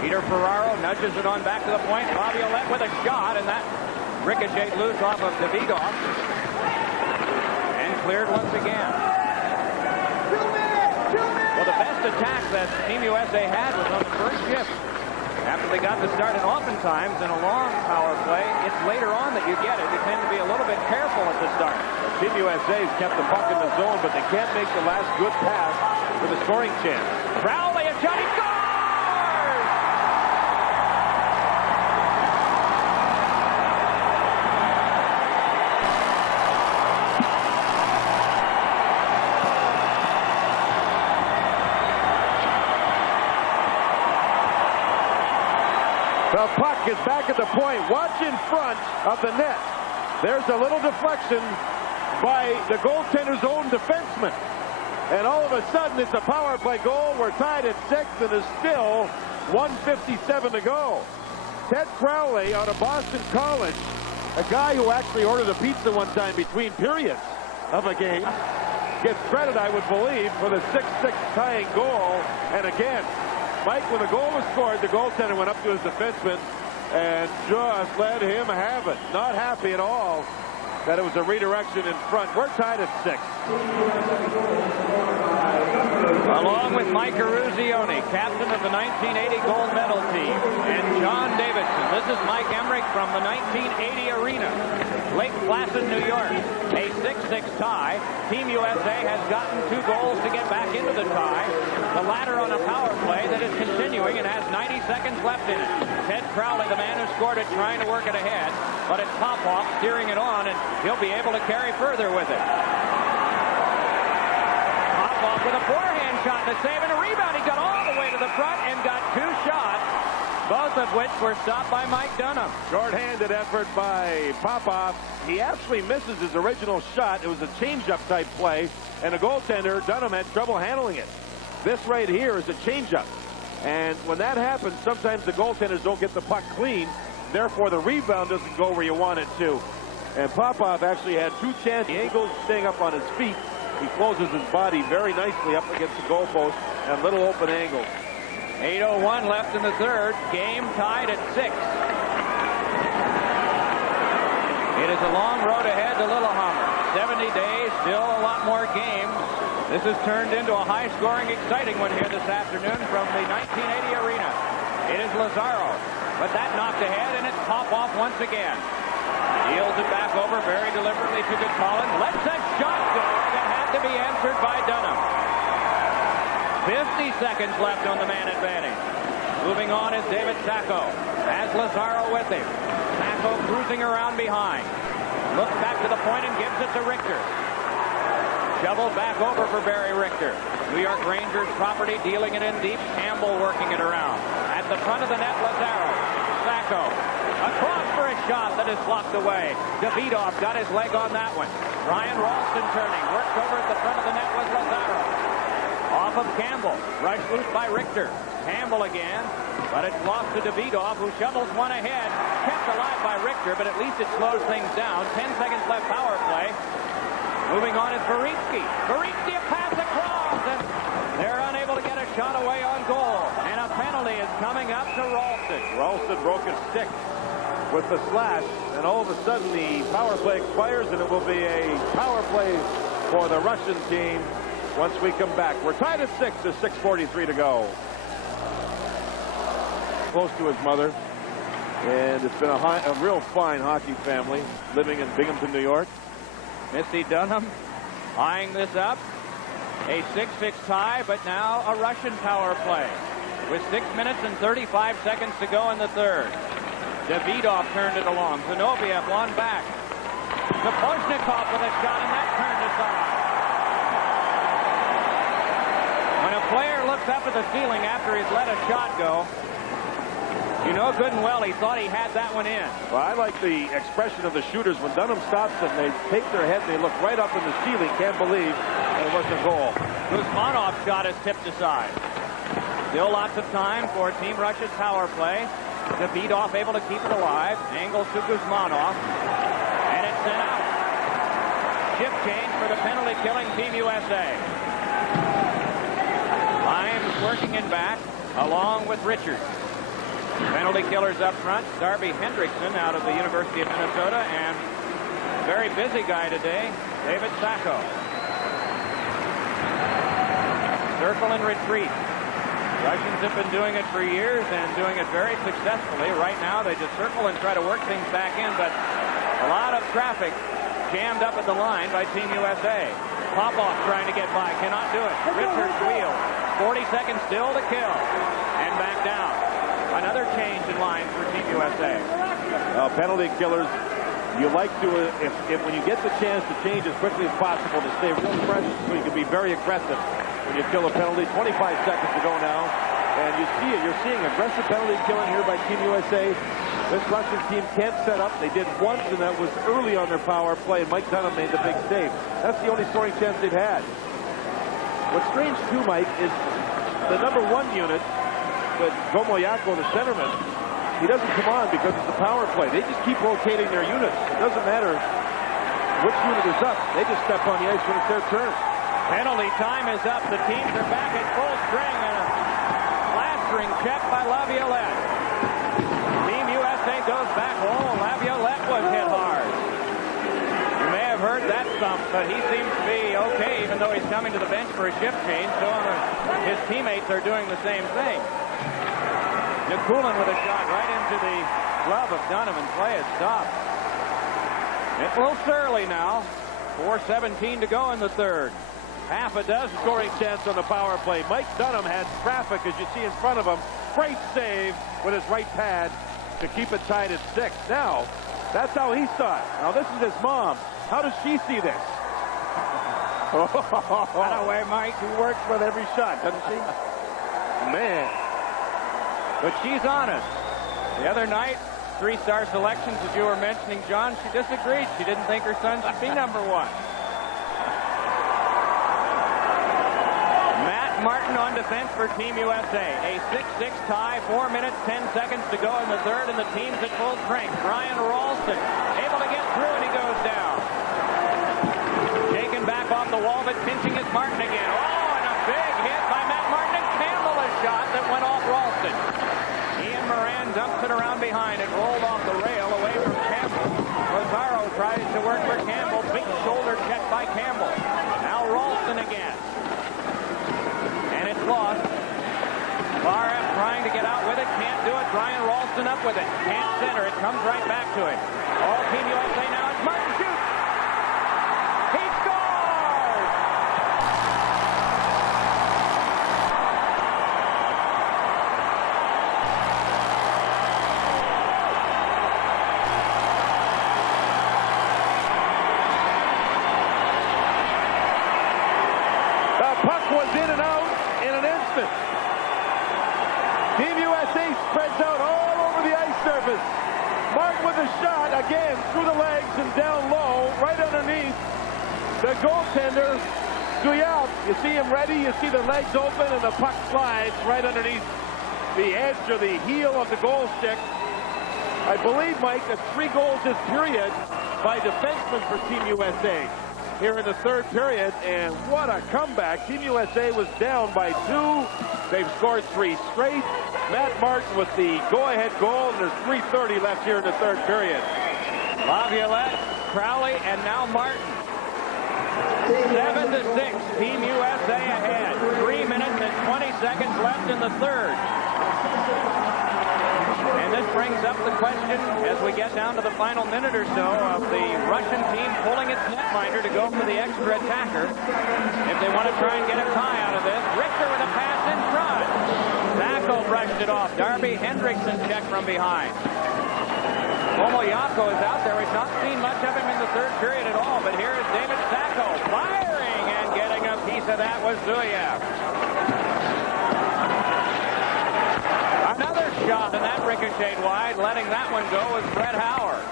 Peter Ferraro nudges it on back to the point. Laviolette with a shot, and that ricocheted loose off of Davidoff. And cleared once again. Well, the best attack that Team USA had was on the first shift. After they got to start, and oftentimes in a long power play, it's later on that you get it. You tend to be a little bit careful at the start. Team USA has kept the puck in the zone, but they can't make the last good pass for the scoring chance. Crowley, a shot, he scores! The puck is back at the point. Watch in front of the net. There's a little deflection by the goaltender's own defenseman. And all of a sudden, it's a power play goal. We're tied at 6, and there's still 1:57 to go. Ted Crowley out of Boston College, a guy who actually ordered a pizza one time between periods of a game, gets credit, I would believe, for the 6-6 tying goal. And again, Mike, when the goal was scored, the goaltender went up to his defenseman and just let him have it. Not happy at all that it was a redirection in front. We're tied at 6. Along with Mike Eruzione, captain of the 1980 gold medal team, and John Davidson. This is Mike Emmerich from the 1980 arena. Lake Placid, New York. A 6-6 tie. Team USA has gotten 2 goals to get back into the tie. The latter on a power play that is continuing and has 90 seconds left in it. Ted Crowley, the man who scored it, trying to work it ahead, but it's Popoff steering it on, and he'll be able to carry further with it. Popoff with a forehand shot, the save and a rebound. He got all the way to the front and got 2 shots, both of which were stopped by Mike Dunham. Short-handed effort by Popoff. He actually misses his original shot. It was a change-up type play, and the goaltender, Dunham, had trouble handling it. This right here is a change-up. And when that happens, sometimes the goaltenders don't get the puck clean. Therefore, the rebound doesn't go where you want it to. And Popoff actually had 2 chances. The angle staying up on his feet. He closes his body very nicely up against the goalpost and little open angles. 8:01 left in the third. Game tied at 6. It is a long road ahead to Lillehammer. 70 days, still a lot more games. This has turned into a high-scoring, exciting one here this afternoon from the 1980 arena. It is Lazaro, but that knocked ahead, and it's Popoff once again. Deals it back over very deliberately to Collins. Lets a shot go that had to be answered by Dunham. 50 seconds left on the man advantage. Moving on is David Sacco. Has Lazaro with him. Sacco cruising around behind. Looks back to the point and gives it to Richter. Shoveled back over for Barry Richter. New York Rangers property, dealing it in deep. Campbell working it around. At the front of the net, Lazaro. Sacco. Across for a shot that is blocked away. Davidoff got his leg on that one. Ryan Ralston turning. Works over at the front of the net was Lazaro. Off of Campbell. Rushed loose by Richter. Campbell again. But it's lost to Davidoff, who shovels one ahead. Kept alive by Richter, but at least it slows things down. 10 seconds left power play. Moving on is Varitsky. Varitsky a pass across, and they're unable to get a shot away on goal. And a penalty is coming up to Ralston. Ralston broke his stick with the slash, and all of a sudden the power play expires, and it will be a power play for the Russian team once we come back. We're tied at 6. There's 6:43 to go. Close to his mother, and it's been a real fine hockey family living in Binghamton, New York. Missy Dunham eyeing this up. A 6-6 tie, but now a Russian power play with 6 minutes and 35 seconds to go in the third. Davidoff turned it along. Zinoviev on back. Sapochnikov with a shot, and that turned aside. When a player looks up at the ceiling after he's let a shot go, you know good and well he thought he had that one in. Well, I like the expression of the shooters. When Dunham stops them, they take their head and they look right up in the ceiling. Can't believe it wasn't a goal. Guzmanov's shot is tipped aside. Still lots of time for Team Russia's power play. Davidoff able to keep it alive. Angles to Guzmanov. And it's sent out. Shift change for the penalty-killing Team USA. Lyons working in back along with Richards. Penalty killers up front. Darby Hendrickson out of the University of Minnesota, and very busy guy today, David Sacco. Circle and retreat. Russians have been doing it for years and doing it very successfully. Right now they just circle and try to work things back in, but a lot of traffic jammed up at the line by Team USA. Popoff trying to get by, cannot do it. Richards wheels. 40 seconds still to kill. And back down. Another change in line for Team USA. Penalty killers, you like to, if when you get the chance to change as quickly as possible to stay real fresh so you can be very aggressive when you kill a penalty. 25 seconds to go now. And you see it. You're seeing aggressive penalty killing here by Team USA. This Russian team can't set up. They did once, and that was early on their power play, and Mike Dunham made the big save. That's the only scoring chance they've had. What's strange, too, Mike, is the number 1 unit, but Gomoyako, the centerman, he doesn't come on because it's a power play. They just keep rotating their units. It doesn't matter which unit is up. They just step on the ice when it's their turn. Penalty time is up. The teams are back at full string, and a plastering check by Laviolette. Team USA goes back. Oh, Laviolette was hit hard. You may have heard that thump. but he seems to be okay, even though he's coming to the bench for a shift change. So his teammates are doing the same thing. Nikulin with a shot right into the glove of Dunham, and play is stopped. It's a little surly now. 4:17 to go in the third. Half a dozen scoring chance on the power play. Mike Dunham had traffic, as you see in front of him. Great save with his right pad to keep it tied at 6. Now, that's how he saw it. Now, this is his mom. How does she see this? By the way, Mike, She works with every shot, doesn't she? Man. but she's honest. The other night, 3-star selections, as you were mentioning, John, she disagreed. She didn't think her son should be number 1. Matt Martin on defense for Team USA. A 6-6 tie, 4 minutes, 10 seconds to go in the third, and the team's at full strength. Brian Ralston able to get through, and he goes down. Taken back off the wall, but pinching is Martin again. Oh, and a big hit by Matt Martin, and Campbell a shot that went off Ralston. Ian Moran dumps it around behind. It rolled off the rail away from Campbell. Lazaro tries to work for Campbell. Big shoulder check by Campbell. Now Ralston again. And it's lost. Barrett trying to get out with it. Can't do it. Brian Ralston up with it. Can't center. It comes right back to him. All Team USA now. It's Martin shoots. He scores! The puck was in and out in an instant. Team USA spreads out all over the ice surface. Martin with a shot, again, through the legs and down low, right underneath the goaltender, Guyab. You see him ready, you see the legs open, and the puck slides right underneath the edge or the heel of the goal stick. I believe, Mike, that 3 goals this period by defensemen for Team USA here in the third period, and what a comeback. Team USA was down by 2. They've scored 3 straight. Matt Martin with the go-ahead goal, and there's 3:30 left here in the third period. Laviolette, Crowley, and now Martin. 7-6, Team USA ahead. 3 minutes and 20 seconds left in the third. And this brings up the question, as we get down to the final minute or so, of the Russian team pulling its netminder to go for the extra attacker. If they want to try and get a tie out of this, Richter with a pass in front. Sacco brushed it off. Darby Hendrickson checked from behind. Omoyako is out there. We've not seen much of him in the third period at all, but here is David Sacco firing, and getting a piece of that was Zuyev. Another shot, and that ricocheted wide. Letting that one go was Fred Howard.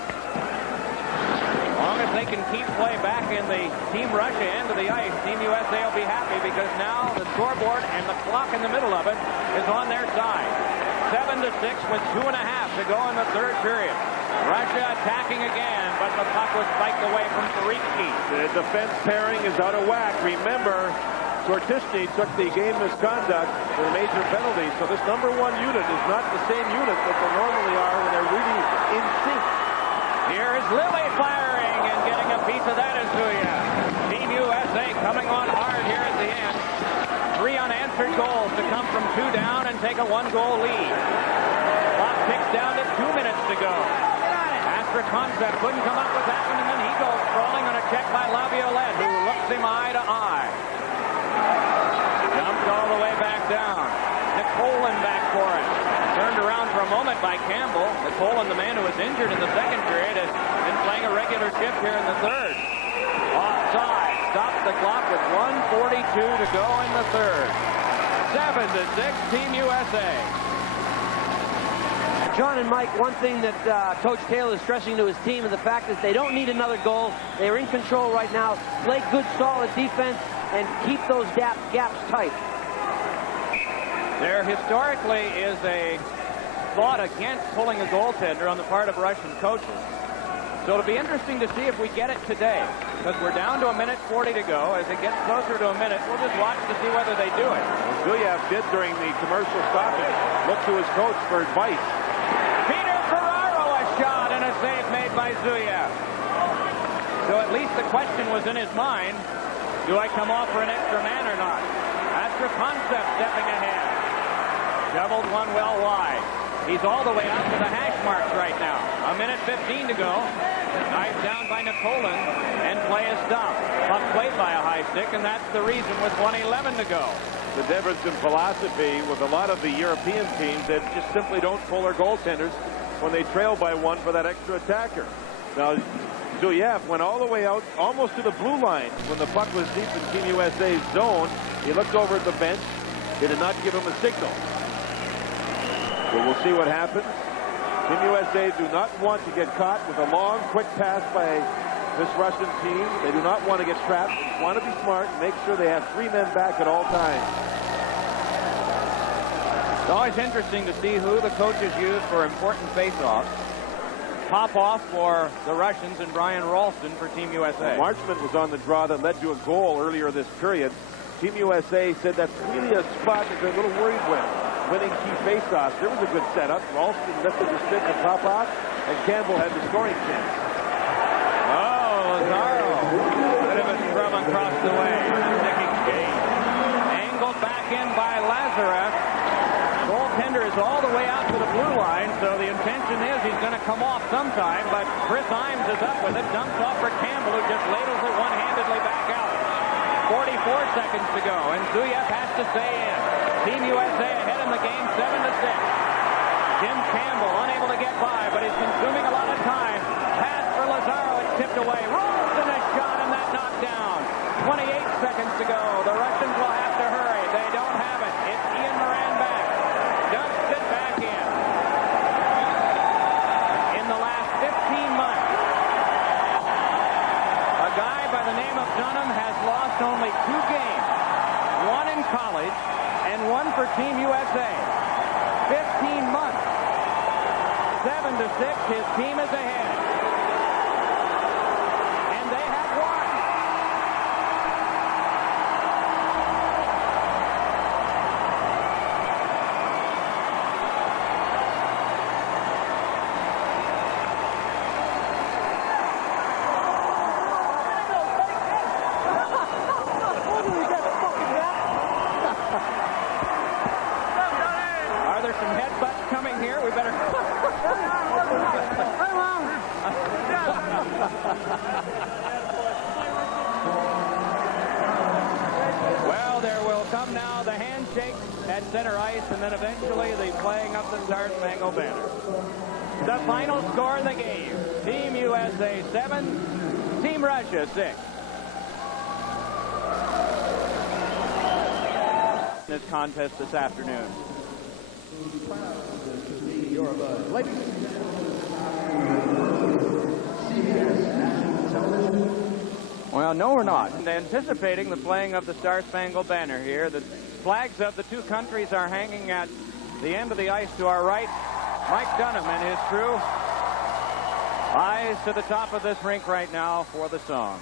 As long as they can keep play back in the Team Russia end of the ice, Team USA will be happy, because now the scoreboard and the clock in the middle of it is on their side. 7-6 with 2.5 to go in the third period. Russia attacking again, but the puck was spiked away from Taritsky. The defense pairing is out of whack. Remember, Sortisny took the game misconduct for a major penalty, so this number 1 unit is not the same unit that they normally are when they're really in sync. Here is Lilly firing, and getting a piece of that is Zuyev. Team USA coming on hard here at the end. 3 unanswered goals to come from 2 down and take a 1-goal lead. Clock ticks down to 2 minutes to go. Astra Concept couldn't come up with that one, and then he goes crawling on a check by Laviolette, who looks him eye to eye. Dumped all the way back down. Nicolin back for it. Turned around for a moment by Campbell. Nicolin, the man who was injured in the second period, has been playing a regular shift here in the third. Offside. Stops the clock with 1:42 to go in the third. 7-6, Team USA. John and Mike, one thing that Coach Taylor is stressing to his team is the fact that they don't need another goal. They are in control right now. Play good, solid defense, and keep those gaps tight. There historically is a thought against pulling a goaltender on the part of Russian coaches. So it'll be interesting to see if we get it today, because we're down to 1:40 to go. As it gets closer to a minute, we'll just watch to see whether they do it. Zuyev did during the commercial stoppage. Look to his coach for advice. Peter Ferraro, a shot and a save made by Zuyev. So at least the question was in his mind, do I come off for an extra man or not? That's for Concept stepping ahead. Shoveled one well wide. He's all the way out to the hash marks right now. 1:15 to go. Knifed down by Nicolin, and play is stopped. Puck played by a high stick, and that's the reason with 1:11 to go. The difference in philosophy with a lot of the European teams that just simply don't pull their goaltenders when they trail by one for that extra attacker. Now, Zuyev went all the way out almost to the blue line when the puck was deep in Team USA's zone. He looked over at the bench. They did not give him a signal. So we'll see what happens. Team USA do not want to get caught with a long, quick pass by this Russian team. They do not want to get trapped. They want to be smart and make sure they have 3 men back at all times. It's always interesting to see who the coaches use for important face-offs. Popov for the Russians and Brian Ralston for Team USA. Marchment was on the draw that led to a goal earlier this period. Team USA said that's really a spot that they're a little worried with. Winning key face-offs. There was a good setup. Ralston lifted the stick to Popov, and Campbell had the scoring chance. Oh, Lazaro. Bit of a scrub across the way. Sticking skate. Angled back in by Lazarus. Goaltender is all the way out to the blue line, so the intention is he's going to come off sometime, but Chris Imes is up with it. Dumps off for Campbell, who just ladles it one-handedly back out. 44 seconds to go, and Zuyev has to stay in. Team USA ahead in the game, 7-6. Jim Campbell unable to get by, but he's consuming a lot of time. Pass for Lazaro, it's tipped away. Rolls in a shot, and that knocked down. 28 seconds to go. The Russians will have to hurry. They don't have it. It's Ian Moran back. Dumps it back in. In the last 15 months, a guy by the name of Dunham has lost only 2 games. One in college and one for Team USA. 15 months. 7-6. His team is ahead. And they have won. Are there some headbutts coming here? We better... Well, there will come now the handshake at center ice, and then eventually the playing of the Star-Spangled Banner. The final score of the game, Team USA 7, Team Russia 6. This contest this afternoon. Well, no, we're not. Anticipating the playing of the Star-Spangled Banner here, the flags of the 2 countries are hanging at the end of the ice to our right. Mike Dunham and his crew. Eyes to the top of this rink right now for the song.